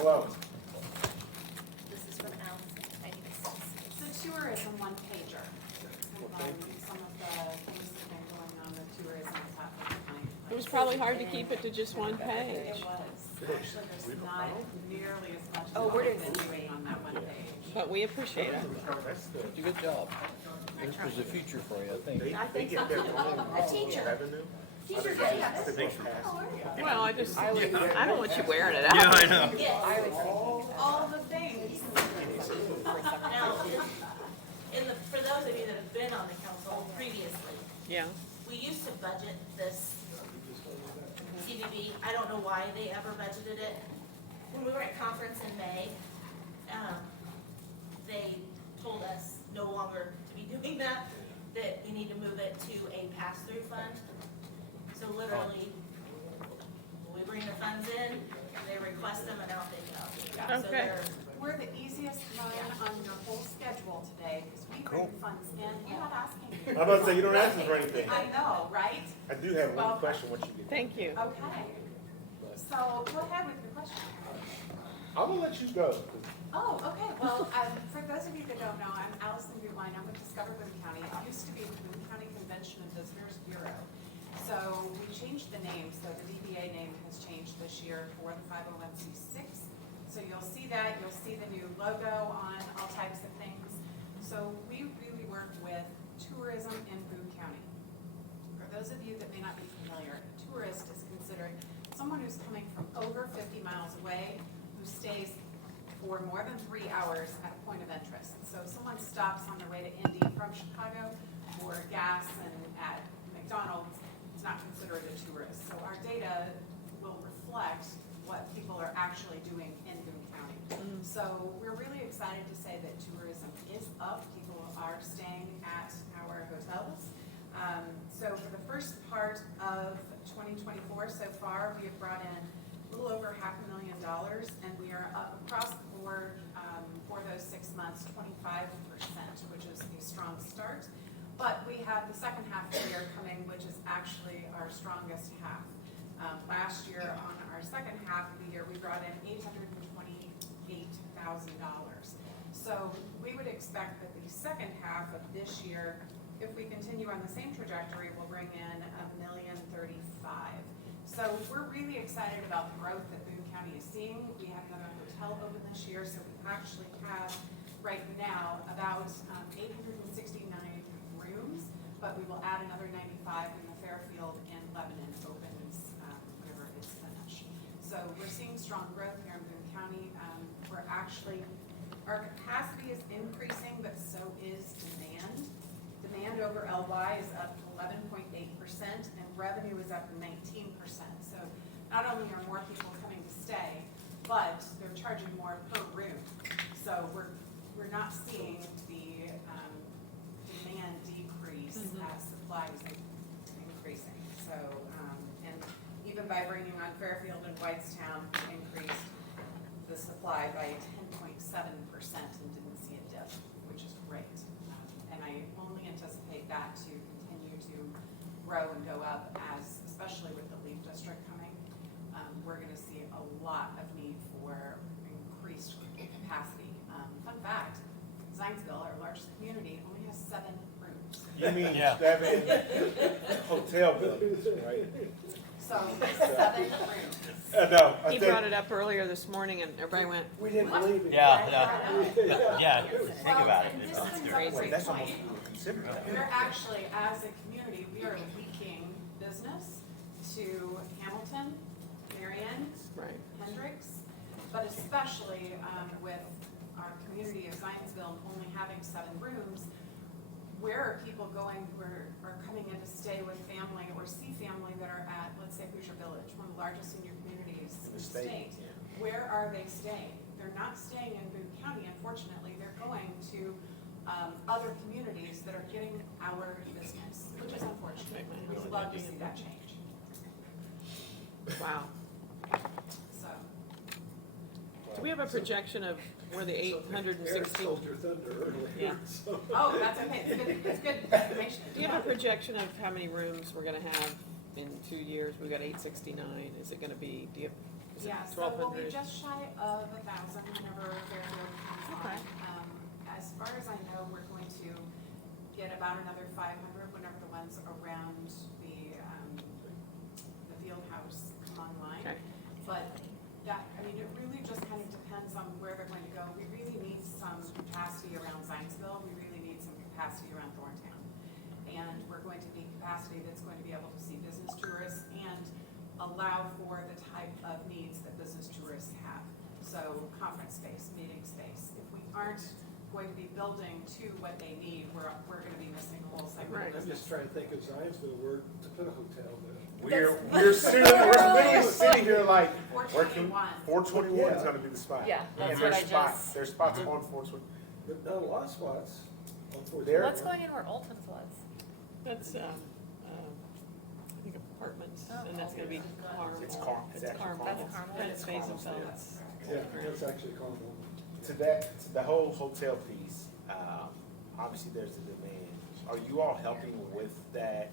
Hello. This is from Allison. It's a tourism one pager. Some of the things that have been going on with tourism stuff. It was probably hard to keep it to just one page. It was. Actually, there's not nearly as much Oh, where did- anyway on that one page. But we appreciate it. That's the. Did a good job. There's a future for you, I think. They I think get so. their own A teacher. revenue. Teacher day. I think they pass. Well, I don't want you wearing it out. Yeah, I know. Yes. All the things. Now, for those of you that have been on the council previously, Yeah. we used to budget this CVB. I don't know why they ever budgeted it. When we were at conference in May, they told us no longer to be doing that, that we need to move it to a pass-through fund. So literally, we bring the funds in, they request them, and out they go. So Okay. they're- We're the easiest line on your whole schedule today because we bring funds in. We're not asking you. I'm about to say, you don't ask me for anything. I know, right? I do have one question once you get. Thank you. Okay. So go ahead with your question. I'm gonna let you go. Oh, okay. Well, for those of you that don't know, I'm Allison Boone. I'm with Discover Boone County. It used to be the Boone County Convention and Visitors Bureau. So we changed the name, so the DBA name has changed this year for the 501c6. So you'll see that, you'll see the new logo on all types of things. So we really work with tourism in Boone County. For those of you that may not be familiar, a tourist is considered someone who's coming from over 50 miles away, who stays for more than 3 hours at a point of interest. So if someone stops on their way to Indy from Chicago for gas and at McDonald's, it's not considered a tourist. So our data will reflect what people are actually doing in Boone County. So we're really excited to say that tourism is up. People are staying at our hotels. So for the first part of 2024 so far, we have brought in a little over $500,000, and we are up across the board for those 6 months, 25%, which is a strong start. But we have the second half of the year coming, which is actually our strongest half. Last year, on our second half of the year, we brought in $828,000. So we would expect that the second half of this year, if we continue on the same trajectory, will bring in $1,035,000. So we're really excited about the growth that Boone County is seeing. We have another hotel open this year, so we actually have right now about 869 rooms, but we will add another 95 when the Fairfield in Lebanon opens whenever it's finished. So we're seeing strong growth here in Boone County. We're actually, our capacity is increasing, but so is demand. Demand over LY is up 11.8%, and revenue is up 19%. So not only are more people coming to stay, but they're charging more per room. So we're not seeing the demand decrease as supply is increasing. So, and even by bringing on Fairfield and Whitestown, we increased the supply by 10.7% and didn't see a dip, which is great. And I only anticipate that to continue to grow and go up as, especially with the Leaf District coming, we're gonna see a lot of need for increased capacity. Fun fact, Zionsville, our largest community, only has 7 rooms. You mean Yeah. 7 hotel buildings, right? So, 7 rooms. No, I He think, brought it up earlier this morning and everybody went, We didn't believe it. Yeah, think about it. And this It's brings up a crazy. great that's point. almost what we consider that. We're actually, as a community, we are leaking business to Hamilton, Marion, right. Hendricks, but especially with our community of Zionsville only having 7 rooms, where are people going who are coming in to stay with family or see family that are at, let's say, Hoosier Village, one of the largest senior communities in the state? Where are they staying? They're not staying in Boone County, unfortunately. They're going to other communities that are getting our business, which is unfortunate. We'd love to see that change. Wow. So, Do we have a projection of where the 860? Eric sold your thunder earlier. Yeah. So- oh, that's okay. It's good information. Do you have a projection of how many rooms we're gonna have in 2 years? We've got 869. Is it gonna be, Yeah, so we'll be 1,200. just shy of 1,000 whenever Fairfield comes on. Okay. As far as I know, we're going to get about another 500 whenever the ones around the field house come online. Okay. But that, I mean, it really just kind of depends on where they're going to go. We really need some capacity around Zionsville. We really need some capacity around Thorntown. And we're going to need capacity that's going to be able to see business tourists and allow for the type of needs that business tourists have. So conference space, meeting space. If we aren't going to be building to what they need, we're going to be missing a whole segment Right. of I'm business. just trying to think of Zionsville, where to put a hotel there. We're literally sitting here like, where can, 421. 421 is gonna be the spot. Yeah, that's And what there's I spots, just- there's spots on 420. But not a lot of spots on 421. There- What's going in where Olton's was? That's, I think apartments, Oh, and that's gonna be Carmel. It's Carmel. It's It's actually Carmel. That's Carmel. Prince Carmel, Basil, yeah. it's. Yeah, that's actually Carmel. To that, to the whole hotel piece, obviously there's a demand. Are you all helping with that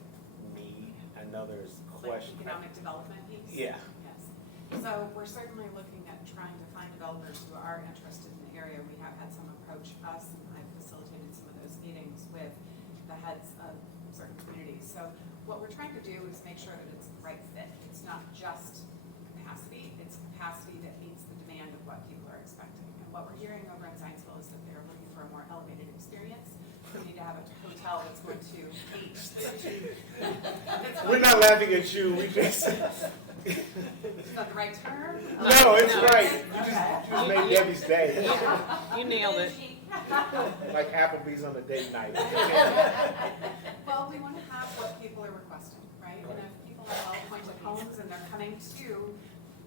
need? I know there's Like questions. economic development piece? Yeah. Yes. So we're certainly looking at trying to find developers who are interested in the area. We have had some approach us, and I've facilitated some of those meetings with the heads of certain communities. So what we're trying to do is make sure that it's the right fit. It's not just capacity, it's capacity that meets the demand of what people are expecting. And what we're hearing over in Zionsville is that they're looking for a more elevated experience. We need to have a hotel that's going to meet. We're not laughing at you, we just, Is that the right term? no, it's No. right. You just made Debbie's day, You nailed it. like Applebee's on a date night. Well, we want to have what people are requesting, right? And if people have well-appointed homes and they're coming to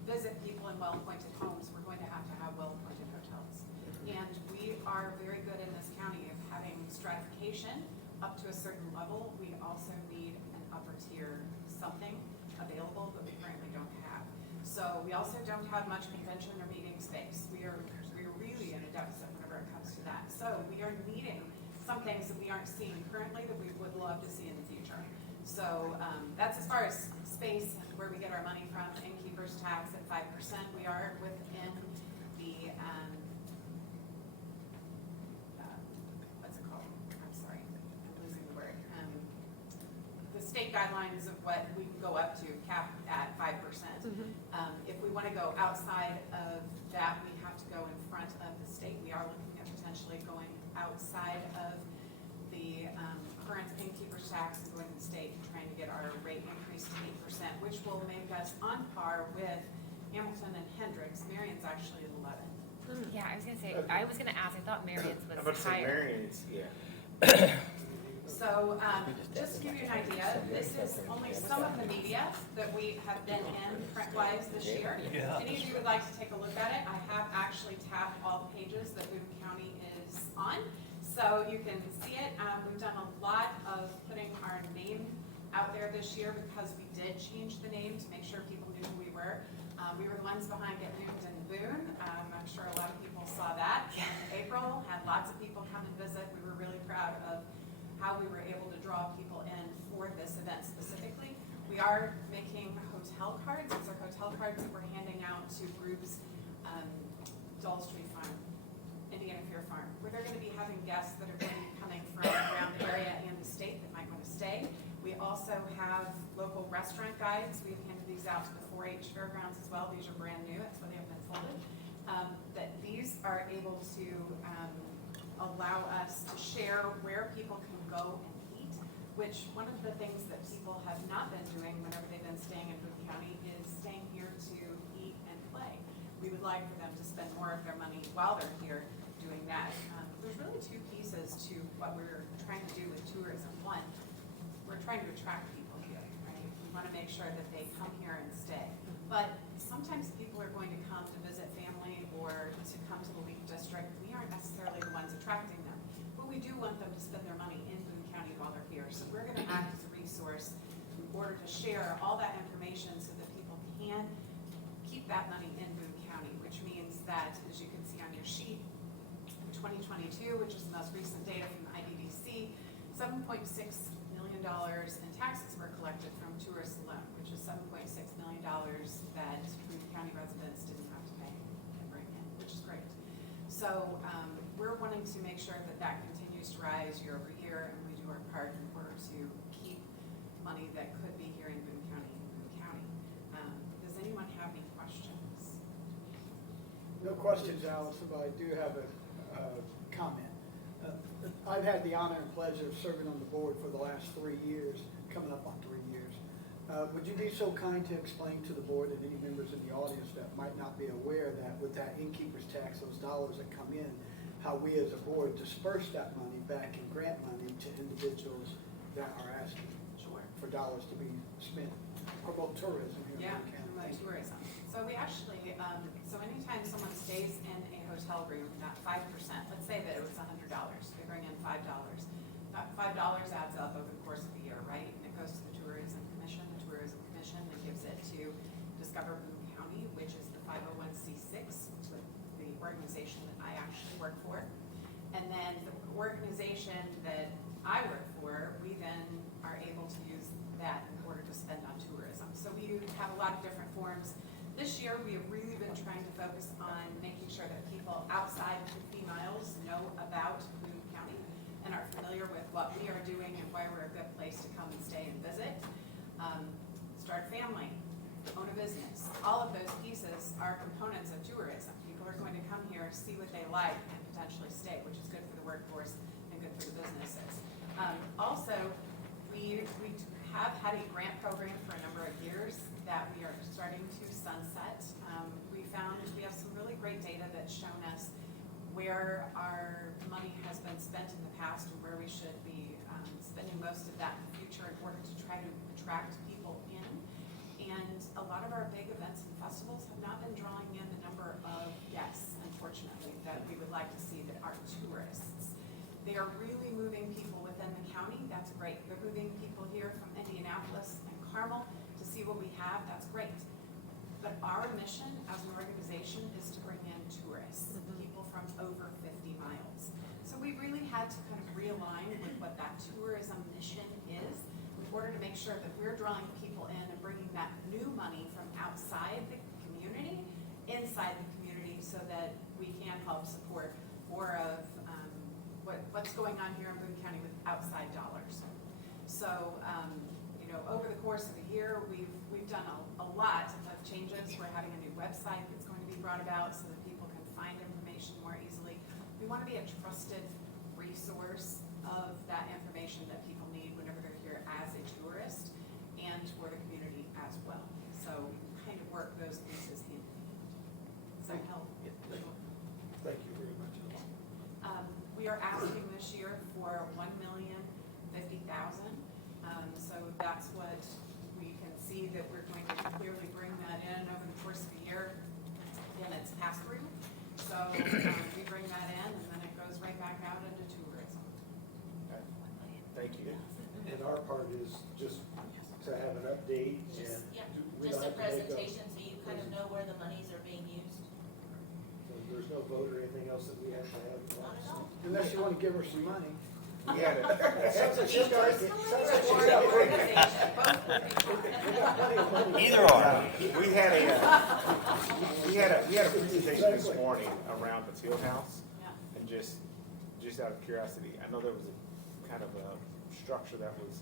visit people in well-appointed homes, we're going to have well-appointed hotels. And we are very good in this county of having stratification up to a certain level. We also need an upper tier something available that we currently don't have. So we also don't have much convention or meeting space. We're really in a deficit whenever it comes to that. So we are needing some things that we aren't seeing currently that we would love to see in the future. So that's as far as space, where we get our money from. Innkeeper's tax at 5%. We are within the what's it called? I'm sorry, I'm losing the word. The state guidelines of what we can go up to, cap at 5%. If we want to go outside of that, we have to go in front of the state. We are looking at potentially going outside of the current innkeeper's tax and going to the state and trying to get our rate increased to 8%, which will make us on par with Hamilton and Hendricks. Marion's actually at 11. Yeah, I was gonna say, I was gonna ask, I thought Marriott's I'm about was to say higher. Marion's, yeah. So, just to give you an idea, this is only some of the media that we have been in print-wise this year. Yeah. If any of you would like to take a look at it, I have actually tabbed all the pages that Boone County is on, so you can see it. We've done a lot of putting our name out there this year because we did change the name to make sure people knew who we were. We were the ones behind Get Moved in Boone. I'm sure a lot of people saw that in April, had lots of people come and visit. We were really proud of how we were able to draw people in for this event specifically. We are making hotel cards. These are hotel cards that we're handing out to groups, Dull Street Farm, Indiana Fair Farm, where they're going to be having guests that are going to be coming from around the area and the state that might want to stay. We also have local restaurant guides. We've handed these out to the 4-H fairgrounds as well. These are brand new. That's why they have been folded. That these are able to allow us to share where people can go and eat, which one of the things that people have not been doing whenever they've been staying in Boone County is staying here to eat and play. We would like for them to spend more of their money while they're here doing that. There's really two pieces to what we're trying to do with tourism. One, we're trying to attract people here, right? We want to make sure that they come here and stay. But sometimes people are going to come to visit family or to come to the League District. We aren't necessarily the ones attracting them, but we do want them to spend their money in Boone County while they're here. So we're going to act as a resource in order to share all that information so that people can keep that money in Boone County, which means that, as you can see on your sheet, in 2022, which is the most recent data from the IDDC, $7.6 million in taxes were collected from tourists alone, which is $7.6 million that Boone County County residents didn't have to pay and bring in, which is great. So we're wanting to make sure that that continues to rise year over year, and we do our part in order to keep money that could be here in Boone County in Boone County. Does anyone have any questions? No questions, Allison, but I do have a comment. I've had the honor and pleasure of serving on the board for the last 3 years, coming up on 3 years. Would you be so kind to explain to the board and any members in the audience that might not be aware that with that innkeeper's tax, those dollars that come in, how we as a board disperse that money back in grant money to individuals that are asking for dollars to be spent, promote tourism here Yeah, in Boone promote County? tourism. So we actually, so anytime someone stays in a hotel room, that 5%, let's say that it was $100, they bring in $5. That $5 adds up over the course of the year, right? And it goes to the Tourism Commission. The Tourism Commission then gives it to Discover Boone County, which is the 501c6, the organization that I actually work for. And then the organization that I work for, we then are able to use that in order to spend on tourism. So we have a lot of different forms. This year, we have really been trying to focus on making sure that people outside 50 miles know about Boone County and are familiar with what we are doing and why we're a good place to come and stay and visit. Start a family, own a business. All of those pieces are components of tourism. People are going to come here, see what they like, and potentially stay, which is good for the workforce and good for the businesses. Also, we have had a grant program for a number of years that we are starting to sunset. We found we have some really great data that's shown us where our money has been spent in the past and where we should be spending most of that in the future in order to try to attract people in. And a lot of our big events and festivals have not been drawing in the number of guests, unfortunately, that we would like to see that are tourists. They are really moving people within the county. That's great. They're moving people here from Indianapolis and Carmel to see what we have. That's great. But our mission as an organization is to bring in tourists, people from over 50 miles. So we really had to kind of realign with what that tourism mission is in order to make sure that we're drawing people in and bringing that new money from outside the community inside the community so that we can help support more of what's going on here in Boone County with outside dollars. So, over the course of the year, we've done a lot of changes. We're having a new website that's going to be brought about so that people can find information more easily. We want to be a trusted resource of that information that people need whenever they're here as a tourist and for the community as well. So kind of work those pieces hand in hand. Does that help? Thank you very much. We are asking this year for $1,050,000. So that's what we can see that we're going to clearly bring that in over the course of the year. Again, it's pass through. So we bring that in and then it goes right back out into tourism. Okay. Thank you. And our part is just to have an update and. Just, yeah, we just don't a have to make presentation so you kind of know where the monies are being used. So there's no vote or anything else that we have to have. Not at all. Unless you want to give her some money. We had a, Sounds like she's got, sounds like she's Or got. organization, both would be fine. Either or. we had a presentation this morning around the field house. Yeah. And just out of curiosity, I know there was a kind of a structure that was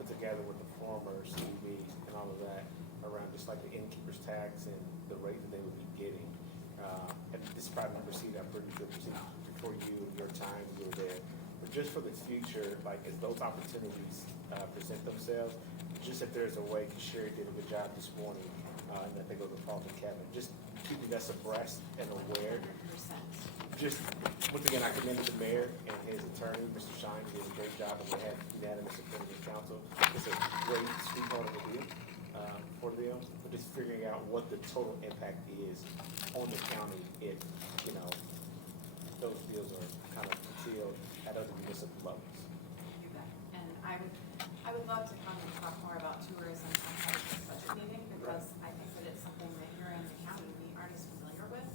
put together with the former CB and all of that around just like the innkeeper's tax and the rate that they would be getting. And this probably received that pretty good before you and your time you were there. But just for the future, like as those opportunities present themselves, just if there's a way, because Sherry did a good job this morning, and I think it was the Paul Cabinet, just keeping us abreast and aware. 100%. Just, once again, I commend the mayor and his attorney, Mr. Shine, who did a great job, and we had unanimous opinion of council. It's a great sweetheart of a deal for them, but just figuring out what the total impact is on the county if, those deals are kind of concealed at other municipal levels. You bet. And I would love to come and talk more about tourism outside of this budget meeting because I think that it's something that here in the county we aren't as familiar with.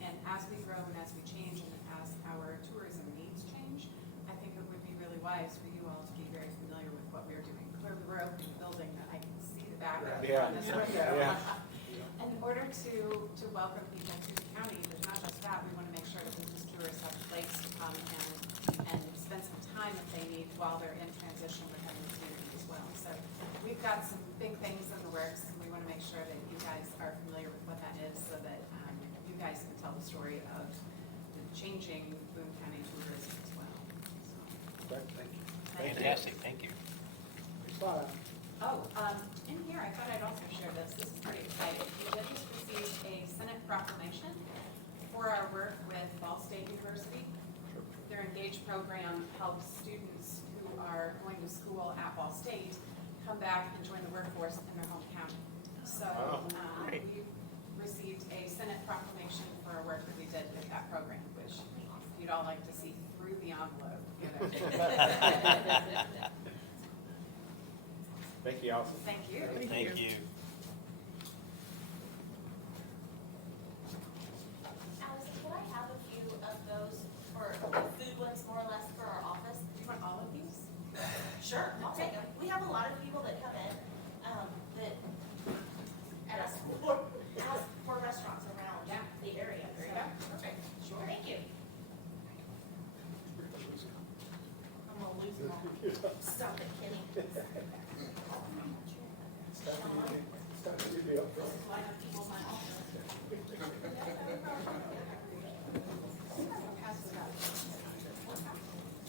And as we grow and as we change and as our tourism needs change, I think it would be really wise for you all to be very familiar with what we're doing. Clearly, we're opening a building that I can see the background Yeah. on this window. Yeah. In order to welcome people to the county, but not just that, we want to make sure that business tourists have a place to come and spend some time if they need while they're in transition within the community as well. So we've got some big things in the works, and we want to make sure that you guys are familiar with what that is so that you guys can tell the story of the changing Boone County tourism as well. Thank you. Fantastic, thank you. Fine. Oh, in here, I thought I'd also share this. This is pretty exciting. We just received a Senate proclamation for our work with Ball State University. Their Engage program helps students who are going to school at Ball State come back and join the workforce in their home county. So we received a Senate proclamation for our work that we did with that program, which you'd all like to see through the envelope. You know. Thank you, Allison. Thank you. Thank you. Alice, could I have a few of those for food ones, more or less, for our office? Do you want all of these? Sure, I'll take them. We have a lot of people that come in, that ask for restaurants around Yeah. the area. There you So, go. Perfect. Sure. Thank you. I'm gonna lose them all. Stop it, Kenny. Starting to be up This is why the people in my office.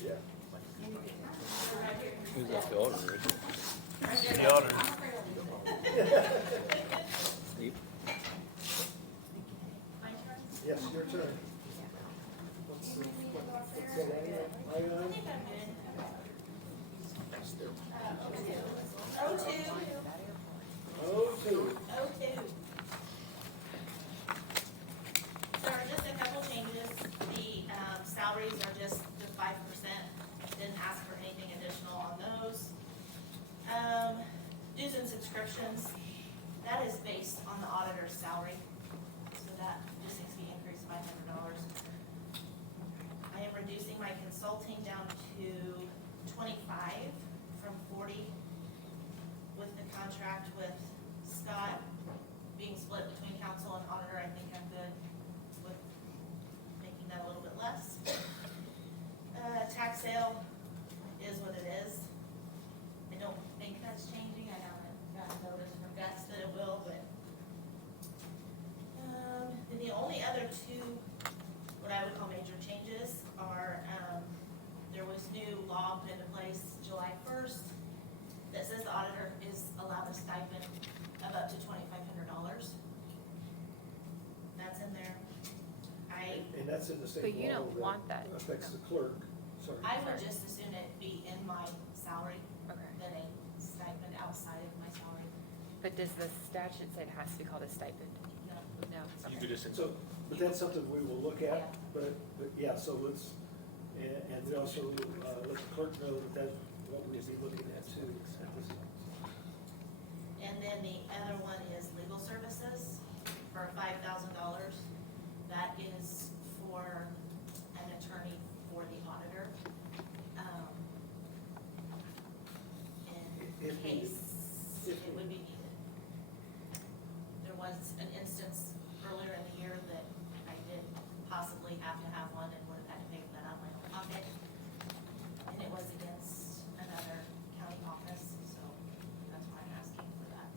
Yeah. Who's that, the auditor? Right there. The auditor. I'm afraid I'll lose them. Steve? My turn? Yes, your turn. What's the line? I think I'm good. O2. Oh, two. O2. There are just a couple changes. The salaries are just the 5%. Didn't ask for anything additional on those. Dues and subscriptions, that is based on the auditor's salary. So that just needs to be increased $500. I am reducing my consulting down to 25 from 40. With the contract with Scott being split between council and auditor, I think I'm good with making that a little bit less. Tax sale is what it is. I don't think that's changing. I haven't gotten notice from Gus that it will, but. And the only other two, what I would call major changes are, there was new law put into place July 1st that says the auditor is allowed a stipend of up to $2,500. That's in there. And that's in the same But you law don't want that. affects the clerk. Sorry. I would just as soon it be in my salary Okay. than a stipend outside of my salary. But does the statute say it has to be called a stipend? No. No. You Okay. could just. So, but that's something we will look Yeah. at, but yeah, so let's, and we also, let the clerk know that that's what we'll be looking at too. at this time. And then the other one is legal services for $5,000. That is for an attorney for the auditor. In If needed. case it would be needed. There was an instance earlier in the year that I did possibly have to have one and would have had to pay for that out of my own pocket. And it was against another county office, so that's why I'm asking for that.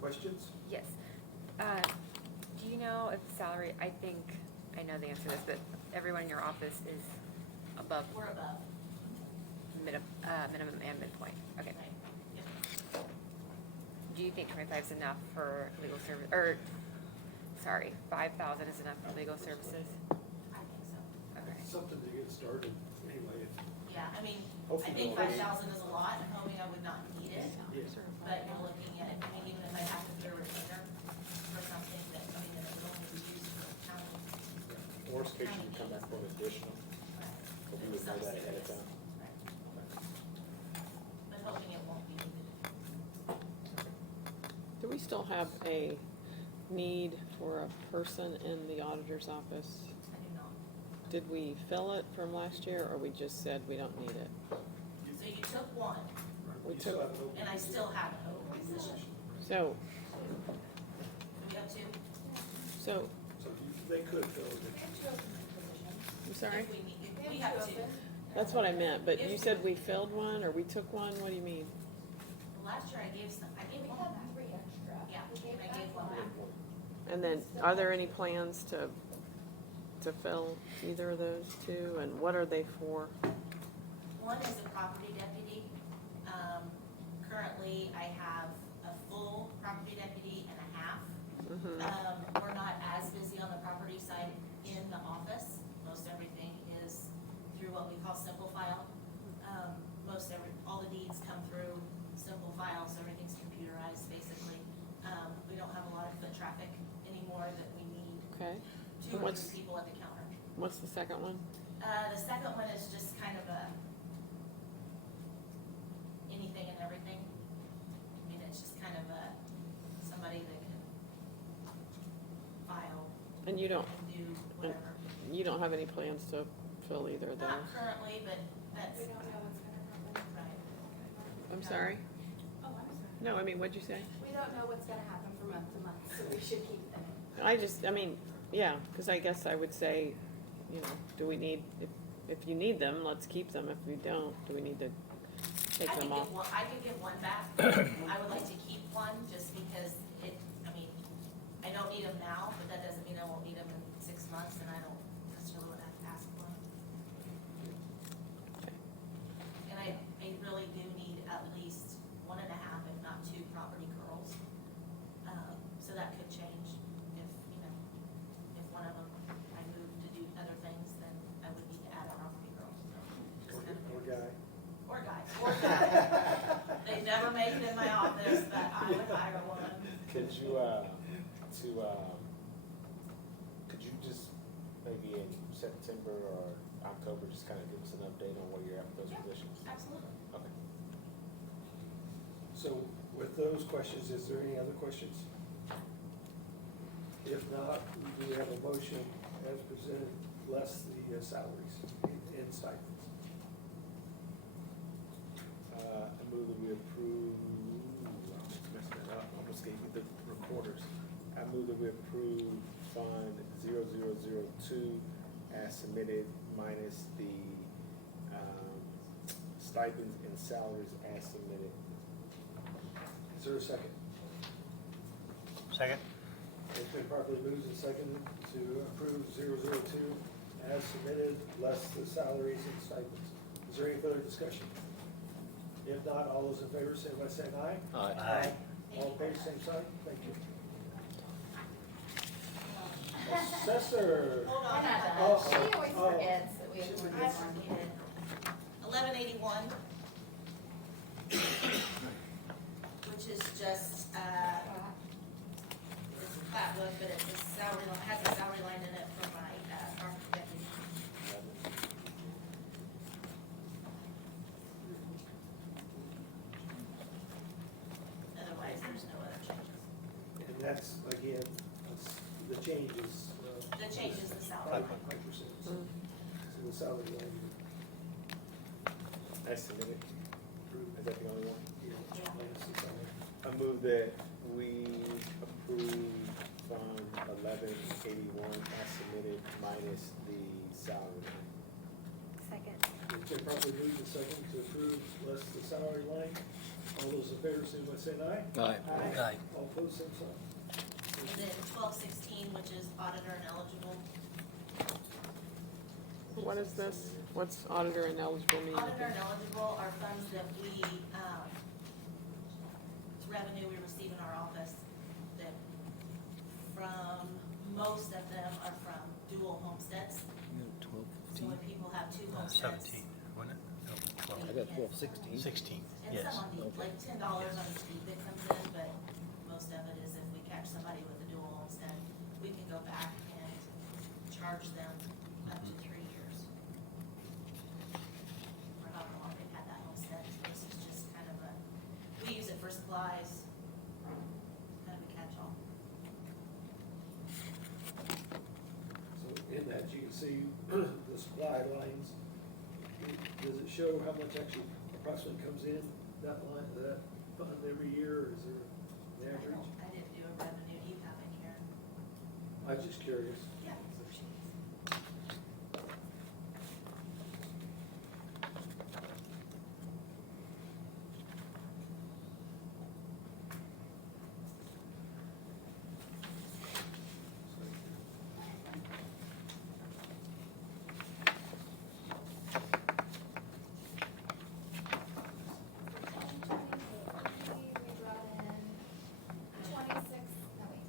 Questions? Yes. Do you know if salary, I think, I know the answer to this, but everyone in your office is above We're above, minimum and midpoint? Okay. right? Yep. Do you think 25 is enough for legal service, or, sorry, 5,000 is enough for legal services? I think so. Okay. Something to get started anyway. Yeah, I mean, I Hopefully think they'll- 5,000 is a lot, I'm hoping I would not need it, Yes. but you're looking at it, I mean, even if I have to put a retainer for something that, I mean, that it would only be used for county. Worst case, you can come back for an additional, but we would know that ahead of time. But hoping it won't be needed. Do we still have a need for a person in the auditor's office? I do not. Did we fill it from last year, or we just said we don't need it? So you took one, We You took- still have an open and I position. still have an open position. position. So, We have two. so, They could fill it. I'm sorry? If we need, if we have two. That's what I meant, but you said we filled one, or we took one, what do you mean? Last year I gave some, I gave one back. Yeah, and I gave one back. And then, are there any plans to fill either of those two, and what are they for? One is a property deputy. Currently, I have a full property deputy and a half. Mhm. We're not as busy on the property side in the office. Most everything is through what we call simple file. All the deeds come through simple file, so everything's computerized, basically. We don't have a lot of foot traffic anymore that we need Okay, 2 or What's- 3 people at the counter. what's the second one? The second one is just kind of a anything and everything. I mean, it's just kind of somebody that can file, And you don't do whatever. have any plans to fill either of Not those? currently, but that's, We don't know what's gonna happen. right. I'm sorry? Oh, I'm sorry. No, I mean, what'd you say? We don't know what's gonna happen from month to month, so we should keep them. I mean, yeah, because I guess I would say, you know, do we need, if you need them, let's keep them. If we don't, do we need to take them off? I could give one back. I would like to keep one just because I mean, I don't need them now, but that doesn't mean I won't need them in 6 months and I don't necessarily want to have to ask for them. And I really do need at least 1.5, if not 2 property girls. So that could change if, if one of them I move to do other things, then I would need to add a property girl. So just kind of- Or guy. Or guy. They never make it in my office, but I would hire one. Could you, could you just maybe in September or October, just kind of give us an update on where you're at with those Yeah. positions? Absolutely. Okay. So with those questions, is there any other questions? If not, do we have a motion as presented, less the salaries and stipends? I move that we approve, I almost messed that up, I almost gave you the recorders. I move that we approve Fund 0002 as submitted minus the stipends and salaries as submitted. Is there a second? Second? It's been properly moved and seconded to approve 002 as submitted, less the salaries and stipends. Is there any further discussion? If not, all those in favor, say by saying aye. Aye. All opposed, same sign. Thank you. Assessor. Hold on. Oh, She always oh. forgets that we have She more forgets. than one. 1181, which is just, it's a plat book, but it's a salary, has a salary line in it for my property deputy. Otherwise, there's no other changes. And that's, again, that's the changes. The change is the salary. 5%. So the salary line. As submitted. Is that the only one? Yeah, minus the salary. I move that we approve Fund 1181 as submitted minus the salary. Second. It's been properly moved and seconded to approve less the salary line. All those in favor, say by saying aye. Aye. All opposed, same sign. And then 1216, which is auditor and eligible. What is this? What's auditor ineligible mean? Auditor and eligible are funds that we, it's revenue we receive in our office that most of them are from dual homesteads. So when people have 2 homesteads. 17, wasn't it? No, we 12. can- 16. 16, And yes. some on the, like $10 on the speed that comes in, but most of it is if we catch somebody with a dual homestead, we can go back and charge them up to 3 years. Or however long they've had that homestead. This is just kind of we use it for supplies, kind of a catch-all. So in that, you can see the supply lines. Does it show how much actually approximately comes in that line, that fund every year, or is there an average? I didn't do a revenue, you have it here. I was just curious. Yeah. We brought in 26, no wait,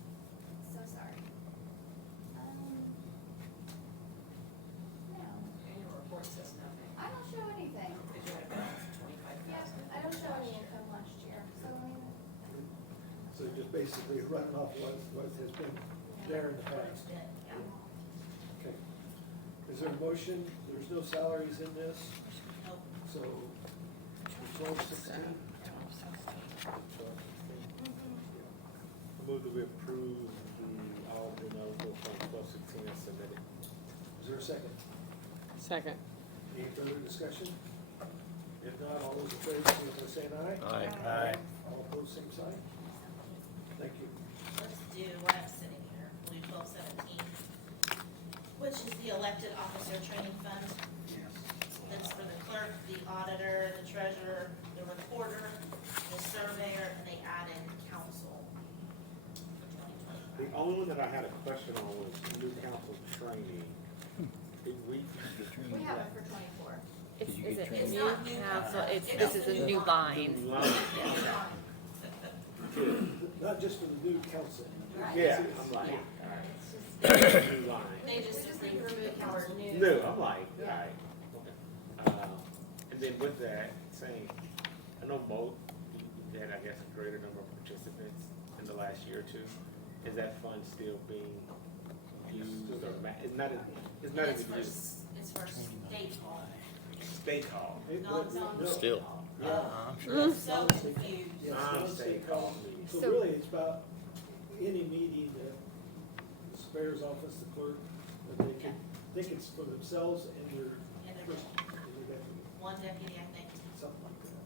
so sorry. No, Annual report says nothing. I don't show anything. Did you have a balance of 25,000? Yeah, I don't show any income last year, so I mean, So just basically running off what has been there in the past. Yeah. Okay. Is there a motion? There's no salaries in this, Nope. so 1216. I move that we approve the all the notable from 1216 as submitted. Is there a second? Second. Any further discussion? If not, all those in favor, signify by saying aye. Aye. All opposed, same sign. Thank you. Let's do what I'm sitting here, blue 1217, which is the elected officer training fund. That's for the clerk, the auditor, the treasurer, the recorder, the surveyor, and they added council for The 2025. only one that I had a question on was new council training. Did we? we have it for 24. It's, Did you is get it training? new It's not new council, council. it's, It's this a is a new new line. line. Not just for the new council. Right. Yeah, I'm like, Yeah. alright. It's just, New line. They just we just need agreed to remove the council word new. No, I'm like, Yeah. alright, okay. And then with that, saying, I know Mo, you had, I guess, a greater number of participants in the last year or two. Is that fund still being used or it's not, it's not It's even for, used? it's for state hall, State hall. not No. Still. Yeah. I'm I'm sure. so confused. Yes, Non-state hall meeting. So So- really, it's about any meeting that the surveyor's office, the clerk, that they can, think it's for themselves and their And their person, and their deputy, one deputy, I think. something like that.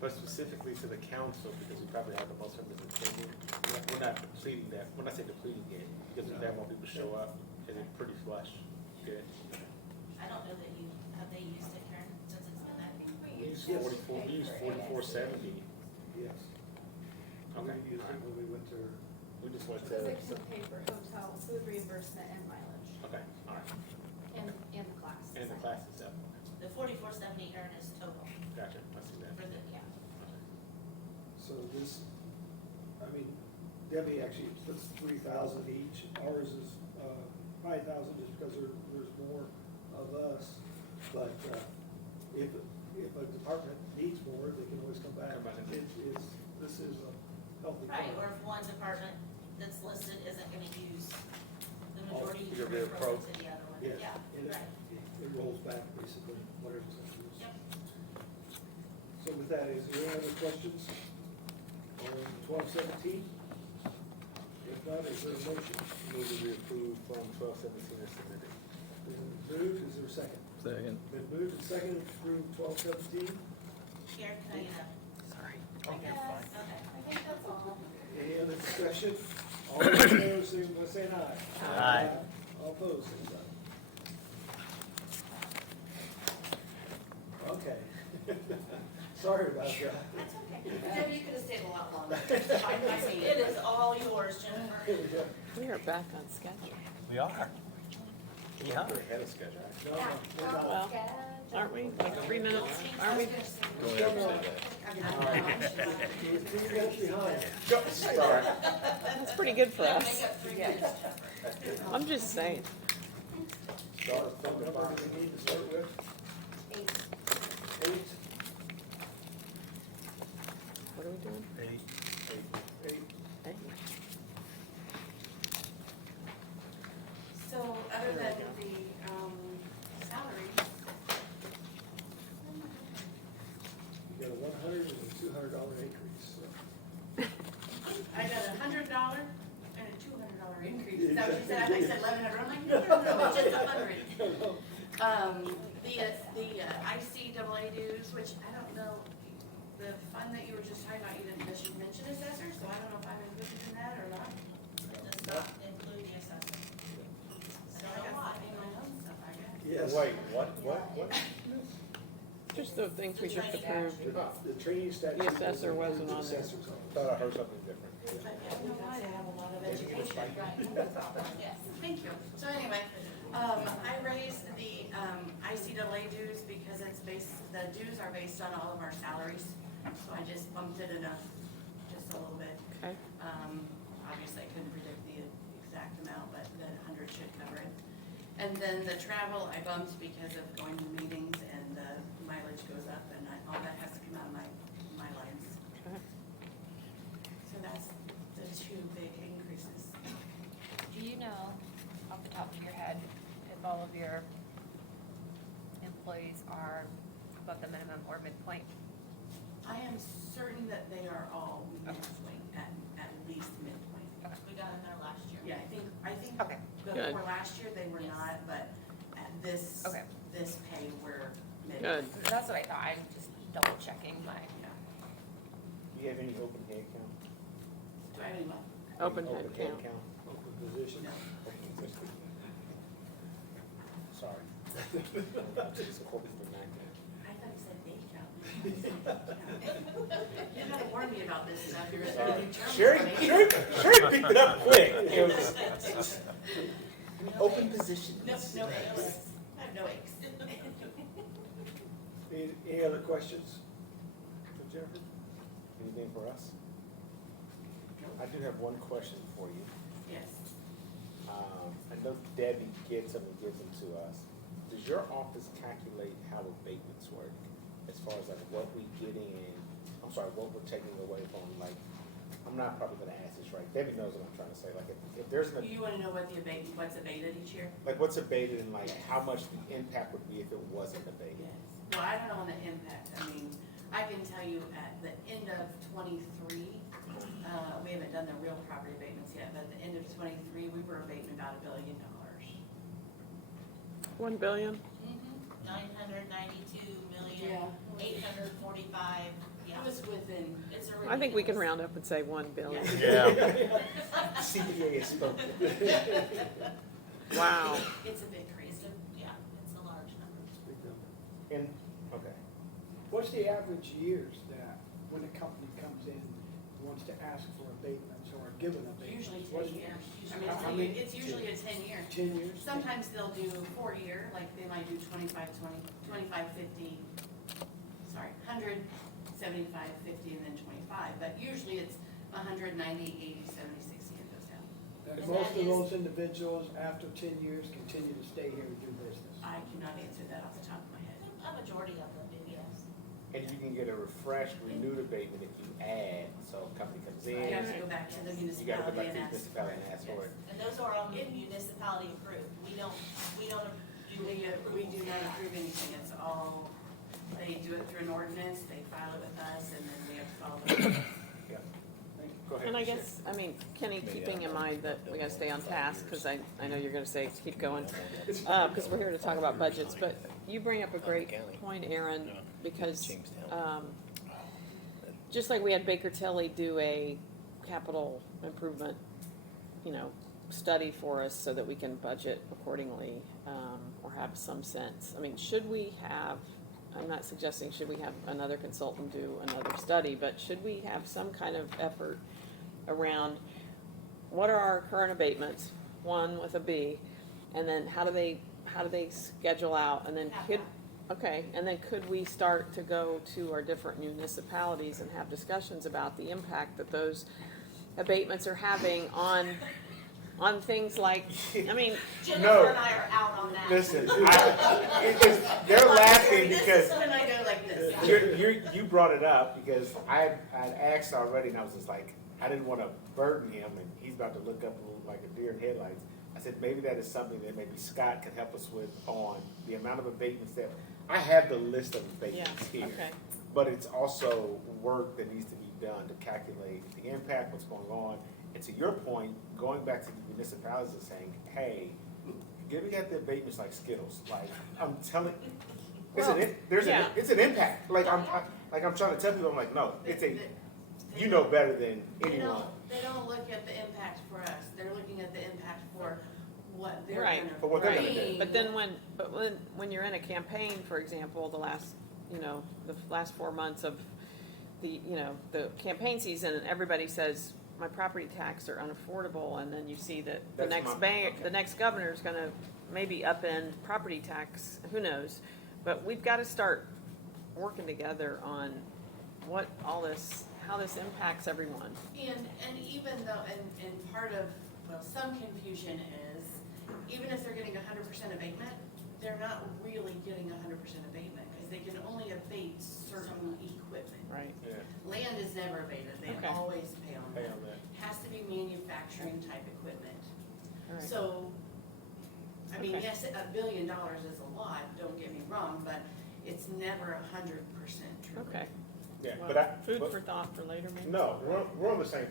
But specifically to the council, because we probably have the most members attending, we're not depleting that, we're not saying depleting it, because we have more people show up, and it's pretty flush. Good. I don't know that you, have they used it, Karen, since it's been that? We use Yes. 44, we use 4470. Yes. Okay. We used it when we went to, We just went Because it to, can pay for hotel, food reimbursement, and mileage, okay, all right. and the class. And the class itself. The 4470 earn is total Gotcha, I see that. for the, yeah. so this, I mean, Debbie actually puts 3,000 each. Ours is 5,000 just because there's more of us. But if a department needs more, they can always come back. Come back and- This is a healthy Right, fund. or if one department that's listed isn't gonna use the majority of You're your very pro- program to the other one, Yes, yeah, and right. it rolls back basically, whatever's used. Yep. So with that, is there any other questions on 1217? If not, is there a motion? Move to be approved from 1217 as submitted. Is it moved, is there a second? Second. Been moved and seconded through 1217. Here, can I get a, Sorry. Yes, okay. I think that's all. Any other discussion? All in favor, signify by saying aye. Aye. All opposed, same sign. Okay. Sorry about that. That's okay. Debbie, you could have stayed a lot longer. It is all yours, Jennifer. We are back on schedule, We are. Yeah. We're ahead of schedule. No, no, we're not. Well, aren't we? Like 3 minutes, aren't we? Still not. We're 3 minutes behind. Sorry. That's pretty good for us. Make up 3 minutes, Jennifer. I'm just saying. Start from What the number bottom. do we need to start with? 8. 8? What are we doing? 8. 8. Hey. So other than the salaries, You got a $100 and a $200 increase, so. I got $100 and a $200 increase. Is that what you said? I thought you said 1,100. I'm like, no, it's just 100. The ICAA dues, which I don't know, the fund that you were just talking about, you didn't mention assessor, so I don't know if I'm included in that or not. Does not include the assessor. So I got that in my own stuff, I guess. Yes. Wait, what? Just the things we just approved. The training statute. The assessor wasn't on there. Assessor's office. Thought I heard something different. But yeah, we got to have a lot of Maybe it was education. right. Yes. Thank you. So anyway, I raised the ICAA dues because the dues are based on all of our salaries. So I just bumped it enough, just a little bit. Okay. Obviously I couldn't predict the exact amount, but the 100 should cover it. And then the travel I bumped because of going to meetings and the mileage goes up and all that has to come out of my lines. Okay. So that's the two big increases. Do you know, off the top of your head, if all of your employees are above the minimum or midpoint? I am certain that they are all midpoint, at least midpoint. We got in there last year. Yeah, I think Okay. Good. before last year they were Yes. not, but at this, Okay. this pay we're mid. Good. That's what I thought, I'm just double checking my, Yeah. Do you have any open head count? Do I mean, Open Open head count. Open position. no. Open position. Sorry. It's a corporate for nine. I thought you said day count. You gotta warn me about this stuff. You're Sorry. gonna be Sherry, terrible. Sherry picked it up quick. It was open positions. No aches. I have no aches. Any other questions for Jennifer? Anything for us? I do have one question for you. Yes. I know Debbie gets them and gives them to us. Does your office calculate how abatements work? As far as like what we get in, what we're taking away from, like, I'm not probably gonna ask this right. Debbie knows what I'm trying to say. Like, if there's an, You wanna know what's abated each year? like, what's abated and like how much the impact would be if it wasn't abated? Yes. Well, I don't know on the impact. I mean, I can tell you at the end of '23, we haven't done the real property abatements yet, but at the end of '23, we were abating about $1 billion. 1 billion? 992,845,000, yeah. It was within, It's a I think we can ridiculous. round up and say 1 billion. CPA is spoken. Wow. it's a bit crazy. Yeah, it's a large number. And, okay. What's the average years that when a company comes in, wants to ask for abatements or give an abatement? Usually 10 What's- years. I How mean, many? it's usually a 10-year. 10 years? Sometimes they'll do 4-year, like they might do 25, 20, 25, 50, sorry, 100, 75, 50, and then 25. But usually it's 190, 80, 70, 60, and goes down. And And most that of is- those individuals, after 10 years, continue to stay here and do business. I cannot answer that off the top of my head. A majority of them do, yes. And you can get a refreshed, renewed abatement if you add, so a company comes in. You have to go back to the You gotta go municipality back to and the ask. municipality and ask for it. And those are all municipality approved. We don't do any We do not approval. approve anything, it's all, they do it through an ordinance, they file it with us, and then we have to follow the Yeah. Go ahead. And I Sherry. guess, I mean, Kenny, keeping in mind that we gotta stay on task, because I know you're gonna say, keep going, because we're here to talk about budgets, but you bring up a great point, Aaron, because, just like we had Baker Tilly do a capital improvement, study for us so that we can budget accordingly, or have some sense. I mean, should we have, I'm not suggesting should we have another consultant do another study, but should we have some kind of effort around what are our current abatements, one with a B, and then how do they schedule out, and then could we start to go to our different municipalities and have discussions about the impact that those abatements are having on things like, I mean, Jennifer and I are out on that. Listen, they're laughing This because is when I go like this. you brought it up because I'd asked already and I was just like, I didn't want to burden him and he's about to look up like a deer in headlights. I said, maybe that is something that maybe Scott can help us with on the amount of abatements that, I have the list of abatements here. okay. But it's also work that needs to be done to calculate the impact, what's going on. And to your point, going back to the municipalities and saying, hey, we got the abatements like Skittles. Like, I'm telling, it's Well, an yeah. it's an impact. Like, Like, I'm trying to tell people, I'm like, no, it's a, They- you know better than They anyone. don't look at the impact for us, they're looking at the impact for what they're Right. gonna For what they're gonna do. bring. But then when you're in a campaign, for example, the last 4 months of the campaign season, and everybody says, my property tax are unaffordable, and then you see that the That's the next governor's gonna maybe upend property tax, who knows? But we've gotta start working together on how this impacts everyone. And even though, and part of, well, some confusion is, even if they're getting 100% abatement, they're not really getting 100% abatement, because they can only abate certain equipment. Right. Yeah, Land is never abated, they Okay. always pay on pay that. on that. Has to be manufacturing type equipment. All right. So, I mean, Okay. yes, $1 billion is a lot, don't get me wrong, but it's never 100% true. Okay. Yeah, Well, but I. food but- for thought for later, maybe? No, we're on the same,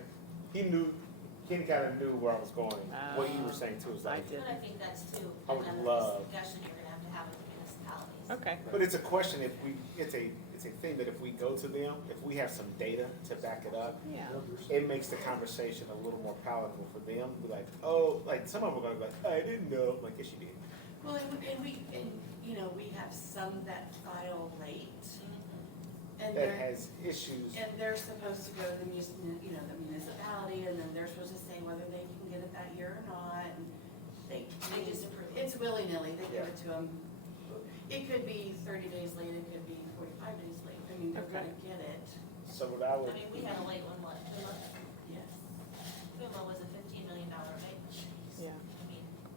Kenny kind of knew where I was going. What you were saying too is I like, did. But I think that's too, I would another love- discussion you're gonna have with the municipalities. Okay. but it's a question if it's a thing that if we go to them, if we have some data to back it up, Yeah. it makes the conversation a little more palatable for them. Be like, oh, like some of them are gonna be like, I didn't know. Like, yes, you did. Well, we have some that file late, and That they're, has issues. and they're supposed to go to the the municipality, and then they're supposed to say whether they can get it that year or not, and they just approve. It's willy-nilly, they give it to them. It could be 30 days late, it could be 45 days late, I mean, they're Okay. gonna get it, So what I I would, mean, we had a late one, yes. FUMA was a $15 million abatement. Yeah.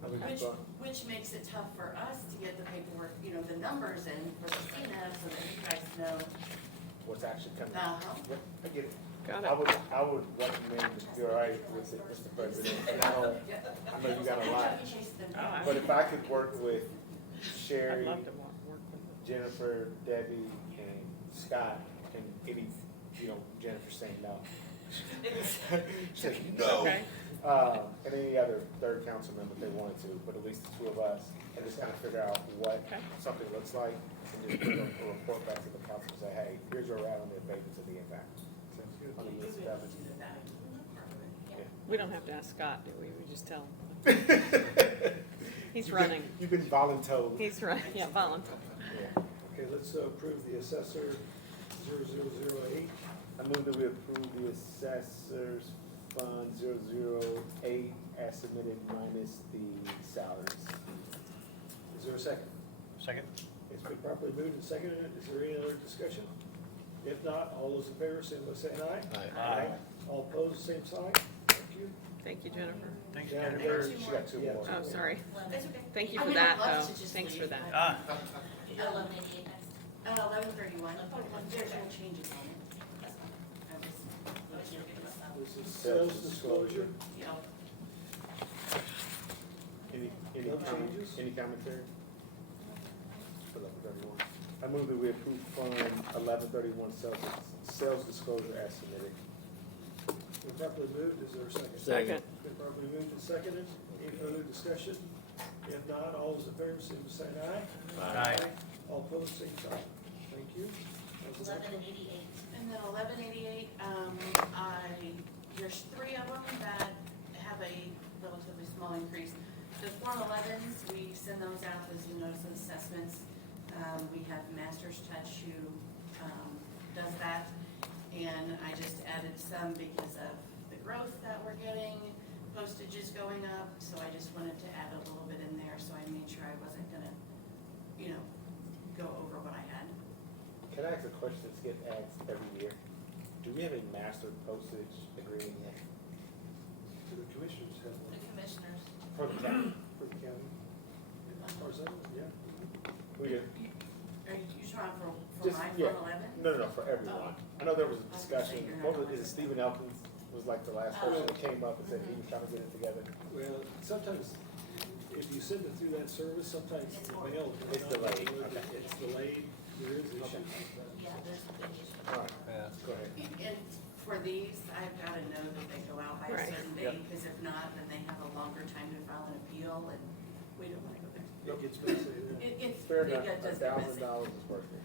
I mean, Which makes it tough for us to get the paperwork, the numbers in for the CNAP, so that you guys know. what's actually coming. Uh-huh. Yep, I get it. Got I it. would recommend, if you're all right with it, Mr. President, and I know you got a lot, Oh, but if I could work with I'd Sherry, love to work with them. Jennifer, Debbie, and Scott, and any, Jennifer saying no. She's like, no. Okay. And any other third council member if they wanted to, but at least the two of us, and just kind of figure out what Okay. something looks like, and just bring a report back to the council and say, hey, here's where we're at on the abatements of the impact. Sounds good. On the You would municipality. do that part of it. We don't have to ask Scott, do we? We just tell him. He's You've been- running. You've been voluntold. He's running, yeah, volunteer. Yeah. Okay, let's approve the assessor 0008. I move that we approve the assessors fund 008 as submitted minus the salaries. Is there a second? Second? It's been properly moved and seconded. Is there any other discussion? If not, all those in favor, say by saying aye. Aye. All opposed, same sign. Thank you. Thank you, Jennifer. Thanks, Down Jennifer. there, She got two Yeah. more. Oh, sorry. That's okay. Thank you I for mean, that, I'd love though. to just Thanks for leave, that. Ah, 1188 next. 11:31. There's no changes on it. That's fine. I was looking this up. This is sales disclosure. Yeah. Any No comment- changes? Any commentary? For 1131. I move that we approve fund 1131 sales disclosure as submitted. Been properly moved. Is there a second? Second. Been properly moved and seconded. Any further discussion? If not, all those in favor, say by saying aye. Aye. All opposed, same sign. Thank you. That was the next one. 1188. And then 1188, there's 3 of them that have a relatively small increase. The Form 11s, we send those out as you notice in assessments. We have Masters Touch who does that. And I just added some because of the growth that we're getting, postage is going up, so I just wanted to add a little bit in there, so I made sure I wasn't gonna, go over what I had. Can I ask a question that's get asked every year? Do we have a master postage agreement yet? To the commissioners have The one commissioners. For the county? for the county. As far as that, yeah. We do. Are you trying for Just- my yeah. Form 11? No, for everyone. I know there was a I was gonna discussion, say you're what not was, is it going Stephen Elkins was like the last person that came up and said he was trying to get it together? Well, sometimes, if you send it through that service, sometimes It's the more- mail. It's delayed, okay. It's delayed, there is issues like that. Yeah, there's a big issue. All right, yeah. go ahead. And for these, I've got to know that they go out by a Right. certain Yep. date, because if not, then they have a longer time to file an appeal, and we don't wanna go there. It gets busy then. It's, Fair it enough, does get busy. $1,000 is worth it.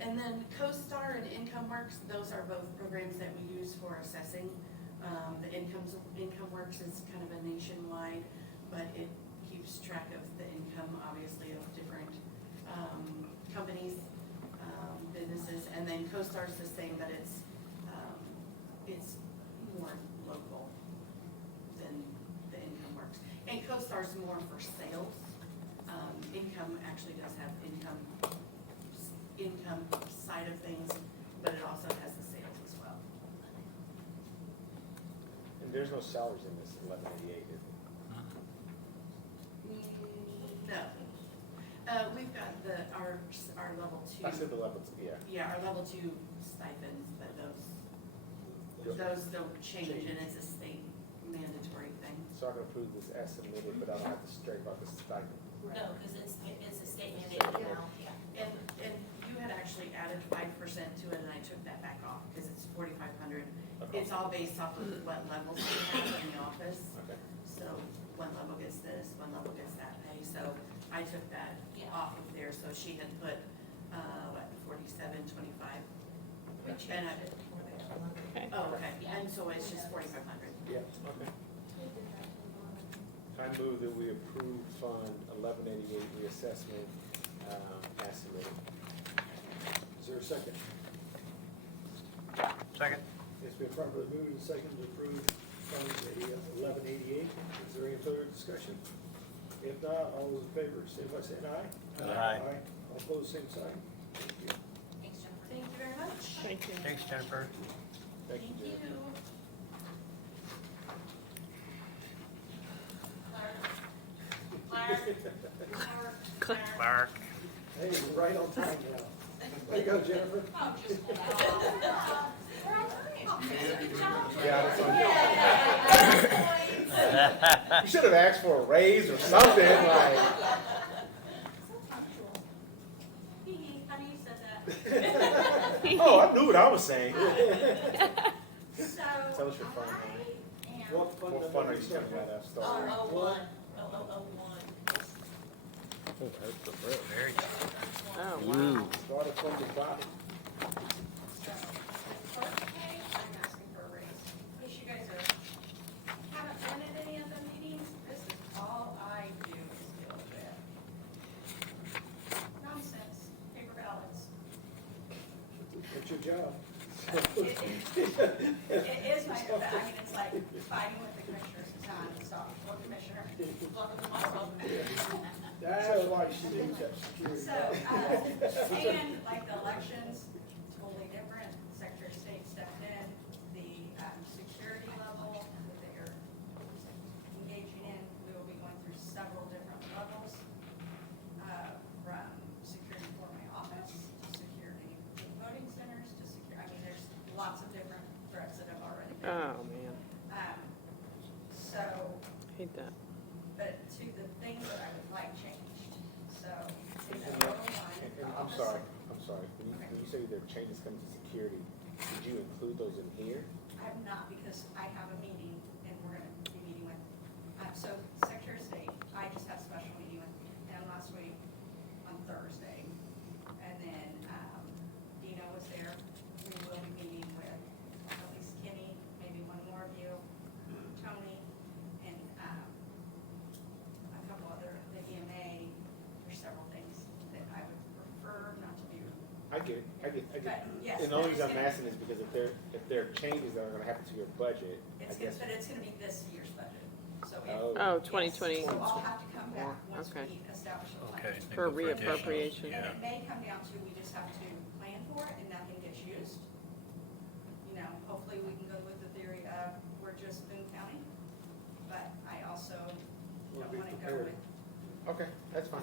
And then CoStar and IncomeWorks, those are both programs that we use for assessing. The IncomeWorks is kind of a nationwide, but it keeps track of the income, obviously, of different companies, businesses. And then CoStar's the same, but it's more local than the IncomeWorks. And CoStar's more for sales. Income actually does have income side of things, but it also has the sales as well. And there's no salaries in this 1188, is there? No. We've got our level two. I said the level 2, yeah. Yeah, our level 2 stipends, but those don't change, and it's a state mandatory thing. So I can approve this as submitted, but I don't have to straight about the stipend. No, because it's a state mandate now, yeah. And you had actually added 5% to it, and I took that back off, because it's 4,500. Okay. It's all based off of what levels we have in the office. Okay. So one level gets this, one level gets that pay, so I took that off of there, so she had put, 47.25. We And changed it before they Okay. Oh, okay, and so it's just 4,500. Yeah, okay. I move that we approve Fund 1188 reassessment as submitted. Is there a second? Second. It's been properly moved and seconded to approve Fund 1188. Is there any further discussion? If not, all those in favor, signify by saying aye. Aye. All opposed, same sign. Thank you. Thanks, Jennifer. Thank you very much. Thank you. Thanks, Jennifer. Thank you, Jeff. Clark. Hey, we're right on time now. There you go, Jennifer. Yeah, that's on you. You should have asked for a raise or something, like. Honey, you said that. Oh, I knew what I was saying. So, Tell us your fund, I man. am. What fund What number fund are are you you talking starting about? with? Starting. Oh, 01. Very Oh, wow. Start at fund the bottom. First page, I'm asking for a raise. In case you guys haven't been at any of the meetings, this is all I do is deal with nonsense, paper ballots. That's your job. It is my, I mean, it's like fighting with the commissioners, it's non-stop, well, commissioner, welcome to my world. That's why she needs that security. So, and like the elections, totally different, Secretary of State stepped in, the, security level that they're engaging in, we will be going through several different levels, from security for my office, to security for voting centers, to secure, I mean, there's lots of different threats that have already been. Oh, man. So, Hate that. but to the things that I would like changed, so. in the And lower line, and the I'm office- sorry. When you say there are changes coming to security, did you include those in here? I'm not, because I have a meeting, and we're gonna be meeting with, so Secretary of State, I just had a special meeting with him last week on Thursday. And then, Dino was there, we will be meeting with at least Kenny, maybe one more of you, Tony, and, a couple other, the EMA, there's several things that I would prefer not to do. I get it. But, yes, And the only reason it's I'm gonna- asking is because if there are changes that are gonna happen to your budget, I It's, guess. but it's gonna be this year's budget, so. Oh. Oh, Yes. 2020. So I'll have to come back once Okay. we establish a plan. Okay. For additional, reappropriation. And Yeah. it may come down to, we just have to plan for it and nothing gets used. You know, hopefully we can go with the theory of we're just Boone County, but I also We'll don't be wanna go prepared. with. Okay, that's fine.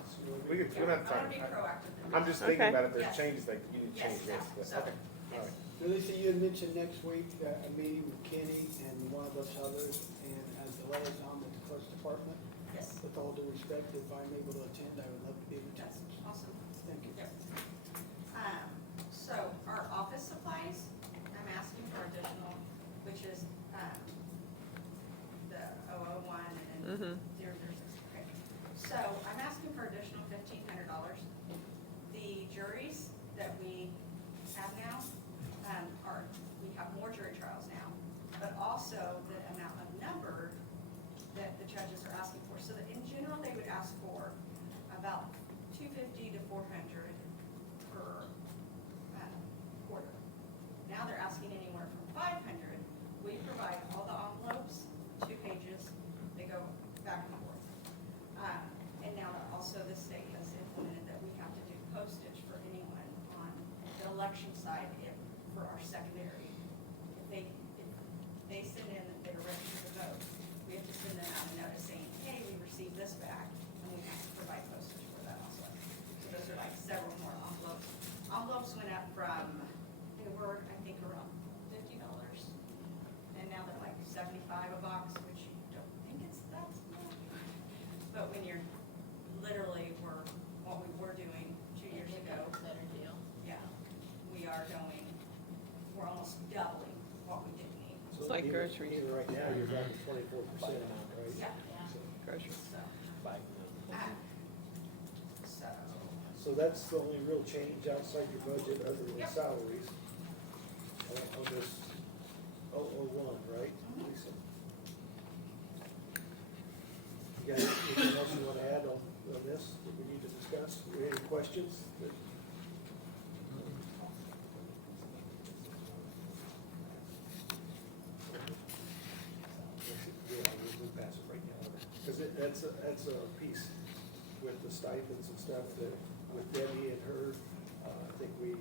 We Yeah, don't have I wanna time. be proactive. I'm just thinking Okay. about if there's Yes. changes, like you need to Yes, change this. but- so, Okay, all yes. right. Lisa, you had mentioned next week a meeting with Kenny and one of us others, and as the liaison with the clerk's department, Yes, with all due respect, if I'm able to attend, I would love to be in that's attendance. awesome. Thank you. Yep. So our office supplies, I'm asking for additional, which is, the 001 and Mhm. 006. Okay. So I'm asking for additional $1,500. The juries that we have now, we have more jury trials now, but also the amount of number that the judges are asking for. So that in general, they would ask for about 250 to 400 per quarter. Now they're asking anywhere from 500. We provide all the envelopes, 2 pages, they go back and forth. And now also the state has implemented that we have to do postage for anyone on the election side for our secondary. If they send in that they're ready to vote, we have to send them out a notice saying, hey, we received this back, and we have to provide postage for that also. So those are like several more envelopes. Envelopes went up from, they were, I think, around $50, and now they're like 75 a box, which you don't think it's that small. But when you're literally what we were doing 2 years ago. Better deal. Yeah, we are we're almost doubling what we did need. So It's like even- groceries. Even right now, you're down to 24%, right? Yeah. So- Groceries. So, Like, so, So that's the only real change outside your budget other than Yep. salaries on this 001, right, Mhm. Lisa? You guys, anything else you want to add on this that we need to discuss? Any questions? Yeah, we'll pass it right now. Because that's a piece with the stipends and stuff that, with Debbie and her, I think we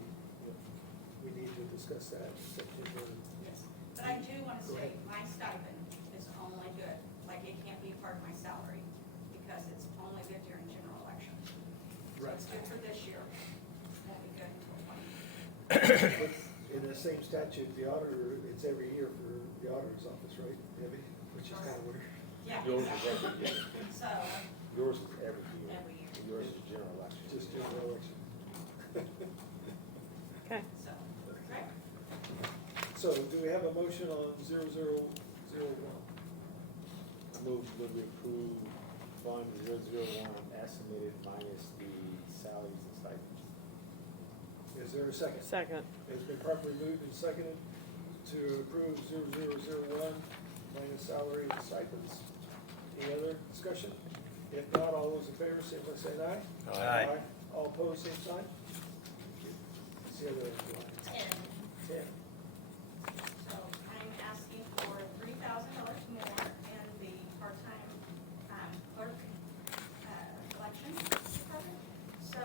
need to discuss that in September. yes. But I do want to Go say, ahead. my stipend is only good, like it can't be part of my salary, because it's only good during general election. So Right. it's good for this year, won't be good until 20. In the same statute, the auditor, it's every year for the auditor's office, right, Debbie? Which is kind of weird. Yeah. yours is every year. So, Yours is every year. Every year. And yours is general election. Just general election. Okay. so, right? So do we have a motion on 0001? I move that we approve Fund 001 as submitted minus the salaries and stipends. Is there a second? Second. It's been properly moved and seconded to approve 0001 minus salary and stipends. Any other discussion? If not, all those in favor, say by saying aye. Aye. All opposed, same sign. See the other line. 10. So I'm asking for $3,000 more in the part-time clerk election department. So